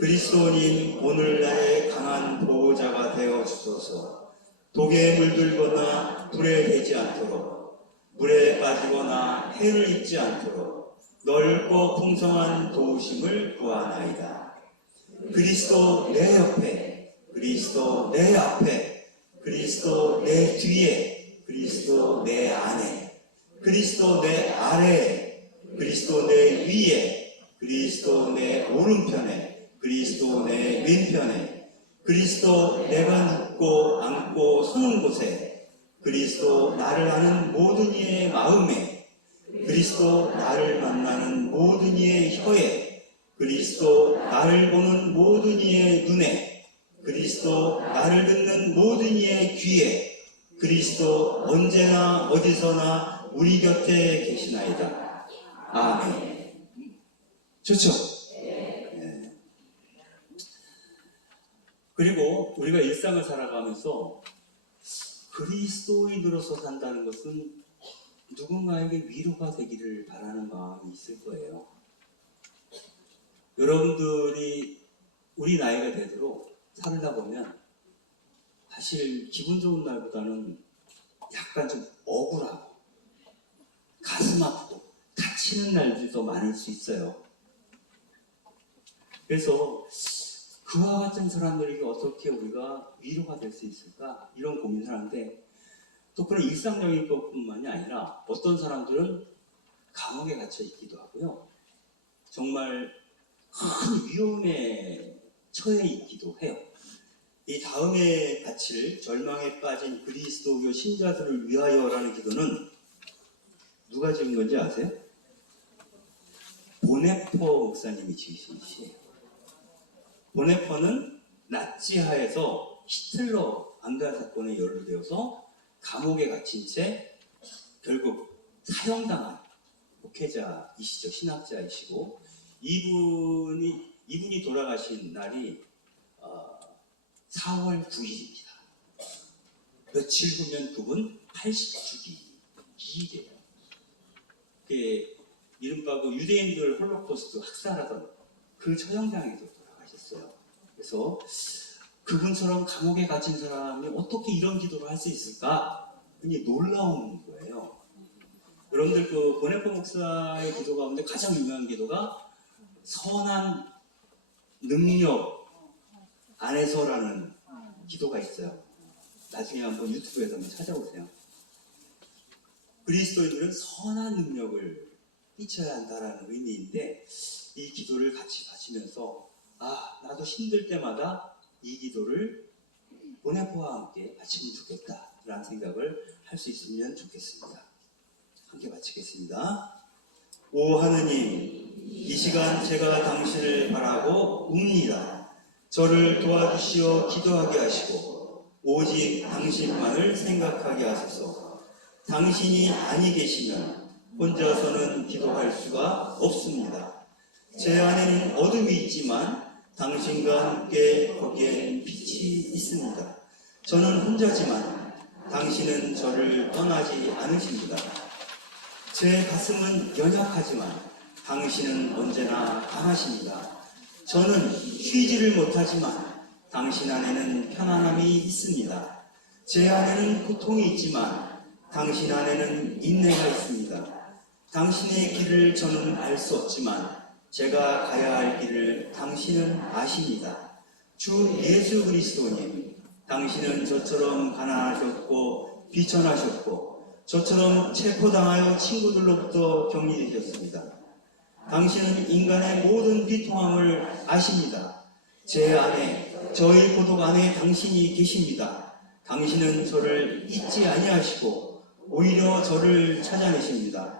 그리스도님 오늘 나의 강한 보호자가 되어 주소서. 독에 물들거나 불에 대지 않도록, 물에 빠지거나 해를 입지 않도록 넓고 풍성한 도우심을 구하나이다. 그리스도 내 옆에, 그리스도 내 앞에, 그리스도 내 뒤에, 그리스도 내 안에, 그리스도 내 아래에, 그리스도 내 위에, 그리스도 내 오른편에, 그리스도 내 왼편에, 그리스도 내가 눕고 앉고 서는 곳에, 그리스도 나를 아는 모든 이의 마음에, 그리스도 나를 만나는 모든 이의 혀에, 그리스도 나를 보는 모든 이의 눈에, 그리스도 나를 듣는 모든 이의 귀에, 그리스도 언제나 어디서나 우리 곁에 계시나이다. 아멘. 좋죠? 네. 그리고 우리가 일상을 살아가면서 그리스도인으로서 산다는 것은 누군가에게 위로가 되기를 바라는 마음이 있을 거예요. 여러분들이 우리 나이가 되도록 살다 보면 사실 기분 좋은 날보다는 약간 좀 억울하고 가슴 아프고 다치는 날들도 많을 수 있어요. 그래서 그와 같은 사람들에게 어떻게 우리가 위로가 될 수 있을까? 이런 고민을 하는데, 또 그런 일상적인 것뿐만이 아니라 어떤 사람들은 감옥에 갇혀 있기도 하고요. 정말 큰 위험에 처해 있기도 해요. 이 다음에 바칠 절망에 빠진 그리스도교 신자들을 위하여라는 기도는 누가 지은 건지 아세요? 보네퍼 목사님이 지으신 시예요. 보네퍼는 나치하에서 히틀러 방가 사건에 연루되어서 감옥에 갇힌 채 결국 사형당한 목회자이시죠. 신학자이시고, 이분이 돌아가신 날이 4월 9일입니다. 며칠 후면 그분 80주기이래요. 그게 이른바 그 유대인들 홀로코스트 학살하던 그 처형장에서 돌아가셨어요. 그래서 그분처럼 감옥에 갇힌 사람이 어떻게 이런 기도를 할 수 있을까? 그냥 놀라운 거예요. 여러분들 그 보네퍼 목사의 기도 가운데 가장 유명한 기도가 선한 능력 안에서라는 기도가 있어요. 나중에 한번 유튜브에서 한번 찾아보세요. 그리스도인들은 선한 능력을 끼쳐야 한다라는 의미인데, 이 기도를 같이 바치면서 나도 힘들 때마다 이 기도를 보네퍼와 함께 바치면 좋겠다라는 생각을 할 수 있으면 좋겠습니다. 함께 바치겠습니다. 오 하느님, 이 시간 제가 당신을 바라고 웁니다. 저를 도와주시어 기도하게 하시고 오직 당신만을 생각하게 하소서. 당신이 아니 계시면 혼자서는 기도할 수가 없습니다. 제 안에는 어둠이 있지만 당신과 함께 거기엔 빛이 있습니다. 저는 혼자지만 당신은 저를 떠나지 않으십니다. 제 가슴은 연약하지만 당신은 언제나 강하십니다. 저는 쉬지를 못하지만 당신 안에는 편안함이 있습니다. 제 안에는 고통이 있지만 당신 안에는 인내가 있습니다. 당신의 길을 저는 알 수 없지만 제가 가야 할 길을 당신은 아십니다. 주 예수 그리스도님, 당신은 저처럼 가난하셨고 비천하셨고 저처럼 체포당하여 친구들로부터 격리되셨습니다. 당신은 인간의 모든 비통함을 아십니다. 제 안에, 저의 고독 안에 당신이 계십니다. 당신은 저를 잊지 아니하시고 오히려 저를 찾아내십니다.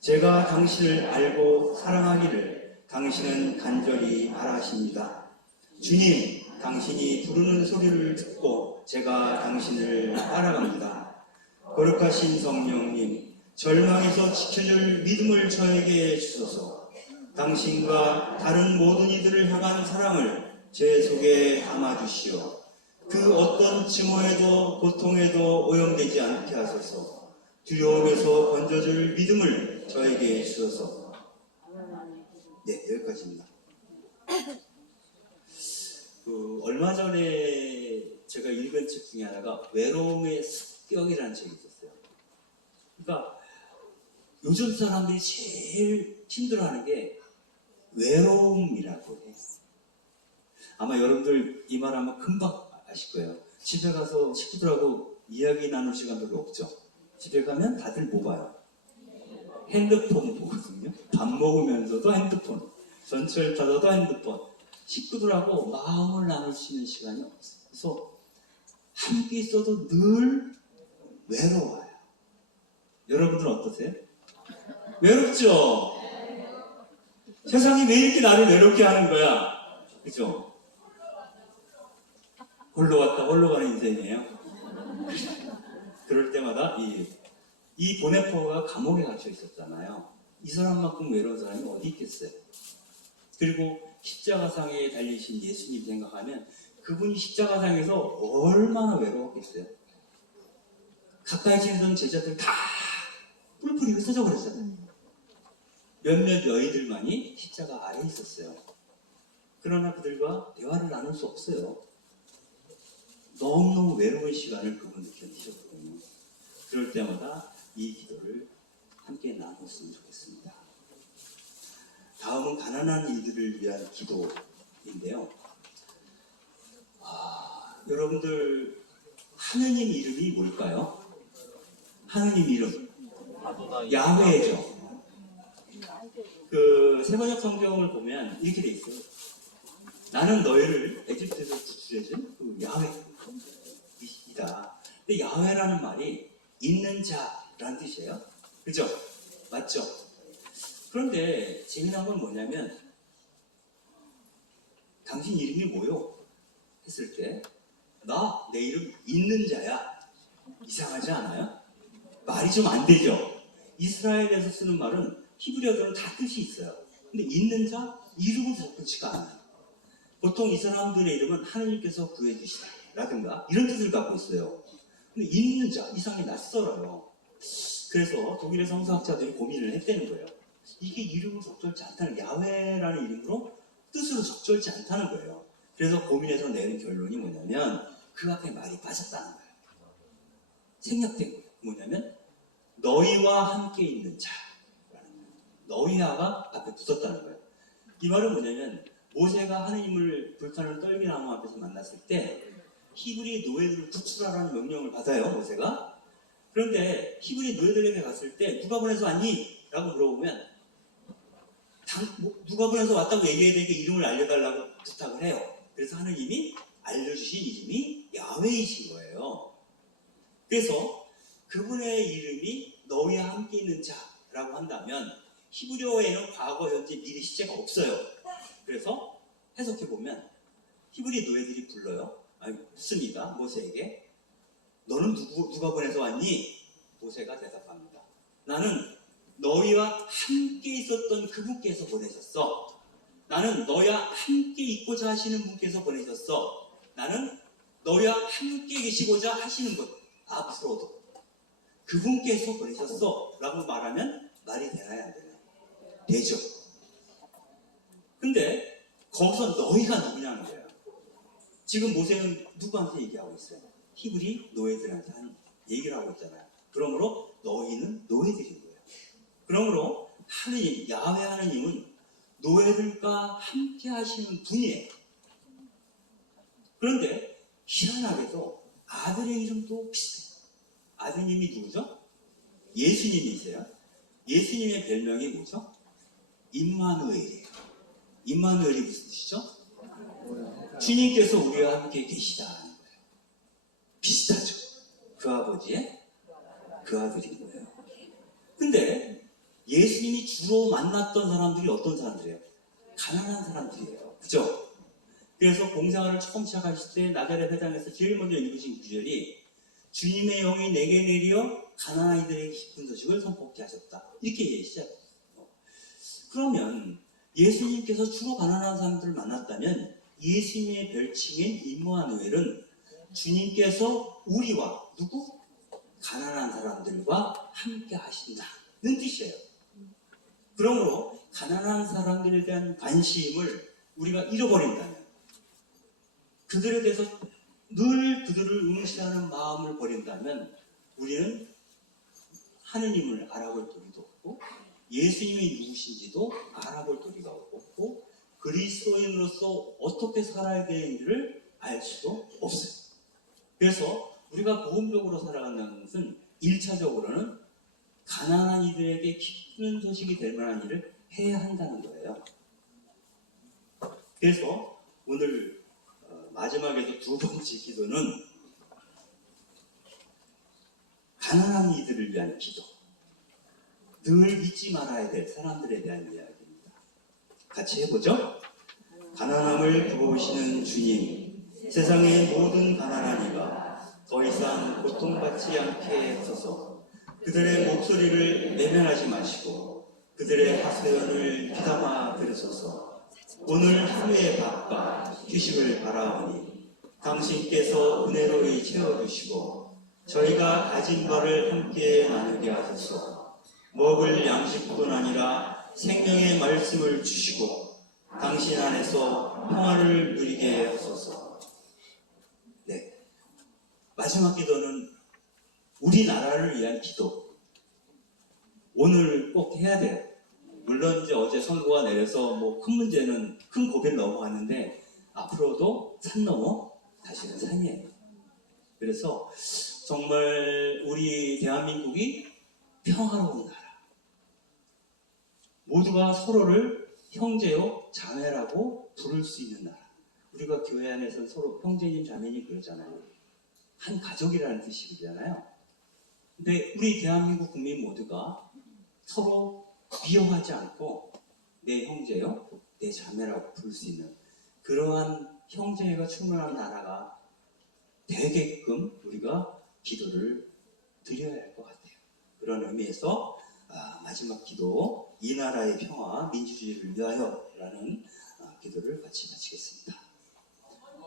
제가 당신을 알고 사랑하기를 당신은 간절히 바라십니다. 주님, 당신이 부르는 소리를 듣고 제가 당신을 따라갑니다. 거룩하신 성령님, 절망에서 지켜줄 믿음을 저에게 주소서. 당신과 다른 모든 이들을 향한 사랑을 제 속에 담아주시오. 그 어떤 증오에도 고통에도 오염되지 않게 하소서. 두려움에서 건져줄 믿음을 저에게 주소서. 네, 여기까지입니다. 얼마 전에 제가 읽은 책 중에 하나가 외로움의 습격이라는 책이 있었어요. 그러니까 요즘 사람들이 제일 힘들어하는 게 외로움이라고 해요. 아마 여러분들 이 말 하면 금방 아실 거예요. 집에 가서 식구들하고 이야기 나눌 시간 별로 없죠. 집에 가면 다들 뭐 봐요? 핸드폰 보거든요. 밥 먹으면서도 핸드폰, 전철 타서도 핸드폰. 식구들하고 마음을 나눌 수 있는 시간이 없어요. 그래서 함께 있어도 늘 외로워요. 여러분들은 어떠세요? 외롭죠? 세상이 왜 이렇게 나를 외롭게 하는 거야? 그죠? 홀로 왔다 홀로 가는 인생이에요. 그럴 때마다 이 보네퍼가 감옥에 갇혀 있었잖아요. 이 사람만큼 외로운 사람이 어디 있겠어요? 그리고 십자가상에 달리신 예수님 생각하면 그분이 십자가상에서 얼마나 외로웠겠어요? 가까이 지내던 제자들 다 뿔뿔이 흩어져 버렸잖아요. 몇몇 여인들만이 십자가 아래에 있었어요. 그러나 그들과 대화를 나눌 수 없어요. 너무너무 외로운 시간을 그분들 견디셨거든요. 그럴 때마다 이 기도를 함께 나눴으면 좋겠습니다. 다음은 가난한 이들을 위한 기도인데요. 여러분들 하느님 이름이 뭘까요? 하느님 이름 야훼죠. 그 세번역 성경을 보면 이렇게 돼 있어요. 나는 너희를 에집트에서 구출해준 그 야훼이다. 근데 야훼라는 말이 있는 자라는 뜻이에요. 그죠? 맞죠? 그런데 재미난 건 뭐냐면 당신 이름이 뭐요? 했을 때 나 내 이름 있는 자야. 이상하지 않아요? 말이 좀 안 되죠? 이스라엘에서 쓰는 말은 히브리어들은 다 뜻이 있어요. 근데 있는 자 이름은 적절치가 않아요. 보통 이 사람들의 이름은 하느님께서 구해주시다 라든가 이런 뜻을 갖고 있어요. 근데 있는 자 이상하게 낯설어요. 그래서 독일의 성서학자들이 고민을 했다는 거예요. 이게 이름으로 적절치 않다는, 야훼라는 이름으로 뜻으로 적절치 않다는 거예요. 그래서 고민해서 내린 결론이 뭐냐면 그 앞에 말이 빠졌다는 거예요. 생략된 거예요. 뭐냐면 너희와 함께 있는 자라는 거예요. 너희와가 앞에 붙었다는 거예요. 이 말은 뭐냐면 모세가 하느님을 불타는 떨기나무 앞에서 만났을 때 히브리 노예들을 구출하라는 명령을 받아요. 모세가. 그런데 히브리 노예들에게 갔을 때 누가 보내서 왔니? 라고 물어보면 누가 보내서 왔다고 얘기해야 되니까 이름을 알려달라고 부탁을 해요. 그래서 하느님이 알려주신 이름이 야훼이신 거예요. 그래서 그분의 이름이 너희와 함께 있는 자라고 한다면 히브리어에는 과거, 현재, 미래, 시제가 없어요. 그래서 해석해보면 히브리 노예들이 불러요. 묻습니다. 모세에게. 너는 누가 보내서 왔니? 모세가 대답합니다. 나는 너희와 함께 있었던 그분께서 보내셨어. 나는 너희와 함께 있고자 하시는 분께서 보내셨어. 나는 너희와 함께 계시고자 하시는 분, 앞으로도 그분께서 보내셨어 라고 말하면 말이 되나요? 안 되나요? 되죠. 근데 거기서 너희가 누구냐는 거예요. 지금 모세는 누구한테 얘기하고 있어요? 히브리 노예들한테 얘기를 하고 있잖아요. 그러므로 너희는 노예들인 거예요. 그러므로 하느님, 야훼 하느님은 노예들과 함께 하시는 분이에요. 그런데 희한하게도 아들의 이름도 비슷해요. 아드님이 누구죠? 예수님이세요. 예수님의 별명이 뭐죠? 임마누엘이에요. 임마누엘이 무슨 뜻이죠? 주님께서 우리와 함께 계시다는 거예요. 비슷하죠? 그 아버지의 그 아들인 거예요. 근데 예수님이 주로 만났던 사람들이 어떤 사람들이에요? 가난한 사람들이에요. 그죠? 그래서 공생활을 처음 시작하실 때 나자렛 회당에서 제일 먼저 읽으신 구절이 주님의 영이 내게 내려 가난한 이들에게 기쁜 소식을 선포케 하셨다. 이렇게 시작해요. 그러면 예수님께서 주로 가난한 사람들을 만났다면 예수님의 별칭인 임마누엘은 주님께서 우리와 누구? 가난한 사람들과 함께 하신다는 뜻이에요. 그러므로 가난한 사람들에 대한 관심을 우리가 잃어버린다면, 그들에 대해서 늘 그들을 응시하는 마음을 버린다면 우리는 하느님을 알아볼 도리도 없고 예수님이 누구신지도 알아볼 도리가 없고 그리스도인으로서 어떻게 살아야 되는지를 알 수도 없어요. 그래서 우리가 복음적으로 살아간다는 것은 1차적으로는 가난한 이들에게 기쁜 소식이 될 만한 일을 해야 한다는 거예요. 그래서 오늘 마지막에도 두 번째 기도는 가난한 이들을 위한 기도. 늘 잊지 말아야 될 사람들에 대한 이야기입니다. 같이 해보죠. 가난함을 부어오시는 주님, 세상의 모든 가난한 이가 더 이상 고통받지 않게 하소서. 그들의 목소리를 외면하지 마시고 그들의 하소연을 귀담아 들으소서. 오늘 하루의 밥과 휴식을 바라오니 당신께서 은혜로 채워주시고 저희가 가진 바를 함께 나누게 하소서. 먹을 양식뿐 아니라 생명의 말씀을 주시고 당신 안에서 평화를 누리게 하소서. 네, 마지막 기도는 우리나라를 위한 기도. 오늘 꼭 해야 돼요. 물론 이제 어제 선고가 내려서 뭐 큰 문제는, 큰 고비를 넘어갔는데 앞으로도 산 넘어 다시는 산이에요. 그래서 정말 우리 대한민국이 평화로운 나라, 모두가 서로를 형제요 자매라고 부를 수 있는 나라. 우리가 교회 안에서 서로 형제님 자매님 그러잖아요. 한 가족이라는 뜻이잖아요. 근데 우리 대한민국 국민 모두가 서로 미워하지 않고 내 형제요 내 자매라고 부를 수 있는 그러한 형제가 충만한 나라가 되게끔 우리가 기도를 드려야 할 것 같아요. 그런 의미에서 마지막 기도, 이 나라의 평화, 민주주의를 위하여 라는 기도를 같이 마치겠습니다.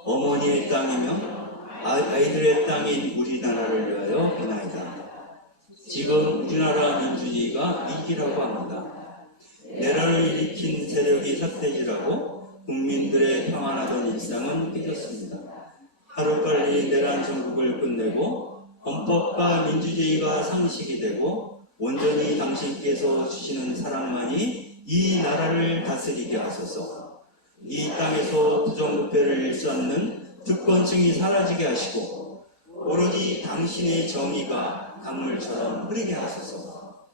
어머니의 땅이며 아이들의 땅인 우리나라를 위하여 비나이다. 지금 우리나라 민주주의가 위기라고 합니다. 내란을 일으킨 세력이 삿대질하고 국민들의 평안하던 일상은 깨졌습니다. 하루빨리 내란 정국을 끝내고 헌법과 민주주의가 상식이 되고 온전히 당신께서 주시는 사랑만이 이 나라를 다스리게 하소서. 이 땅에서 부정부패를 일삼는 특권층이 사라지게 하시고 오로지 당신의 정의가 강물처럼 흐르게 하소서.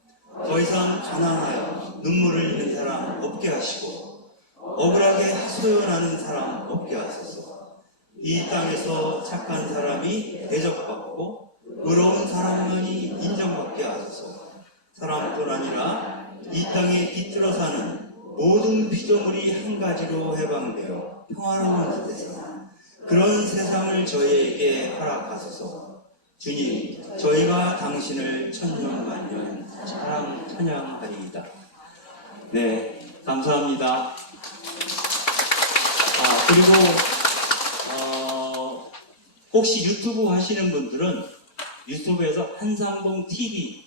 더 이상 가난하여 눈물을 흘리는 사람 없게 하시고 억울하게 하소연하는 사람 없게 하소서. 이 땅에서 착한 사람이 대접받고 의로운 사람만이 인정받게 하소서. 사람뿐 아니라 이 땅에 깃들어 사는 모든 피조물이 한 가지로 해방되어 평화로운 세상, 그런 세상을 저희에게 허락하소서. 주님, 저희가 당신을 천년만년 찬양하리이다. 네, 감사합니다. 그리고 혹시 유튜브 하시는 분들은 유튜브에서 한상봉 TV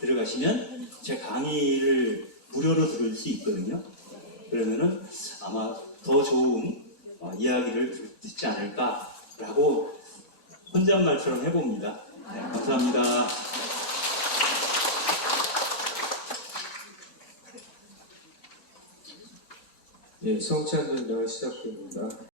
들어가시면 제 강의를 무료로 들을 수 있거든요. 그러면은 아마 더 좋은 이야기를 듣지 않을까라고 혼잣말처럼 해봅니다. 네, 감사합니다. 예, 성찬 전쟁을 시작됩니다.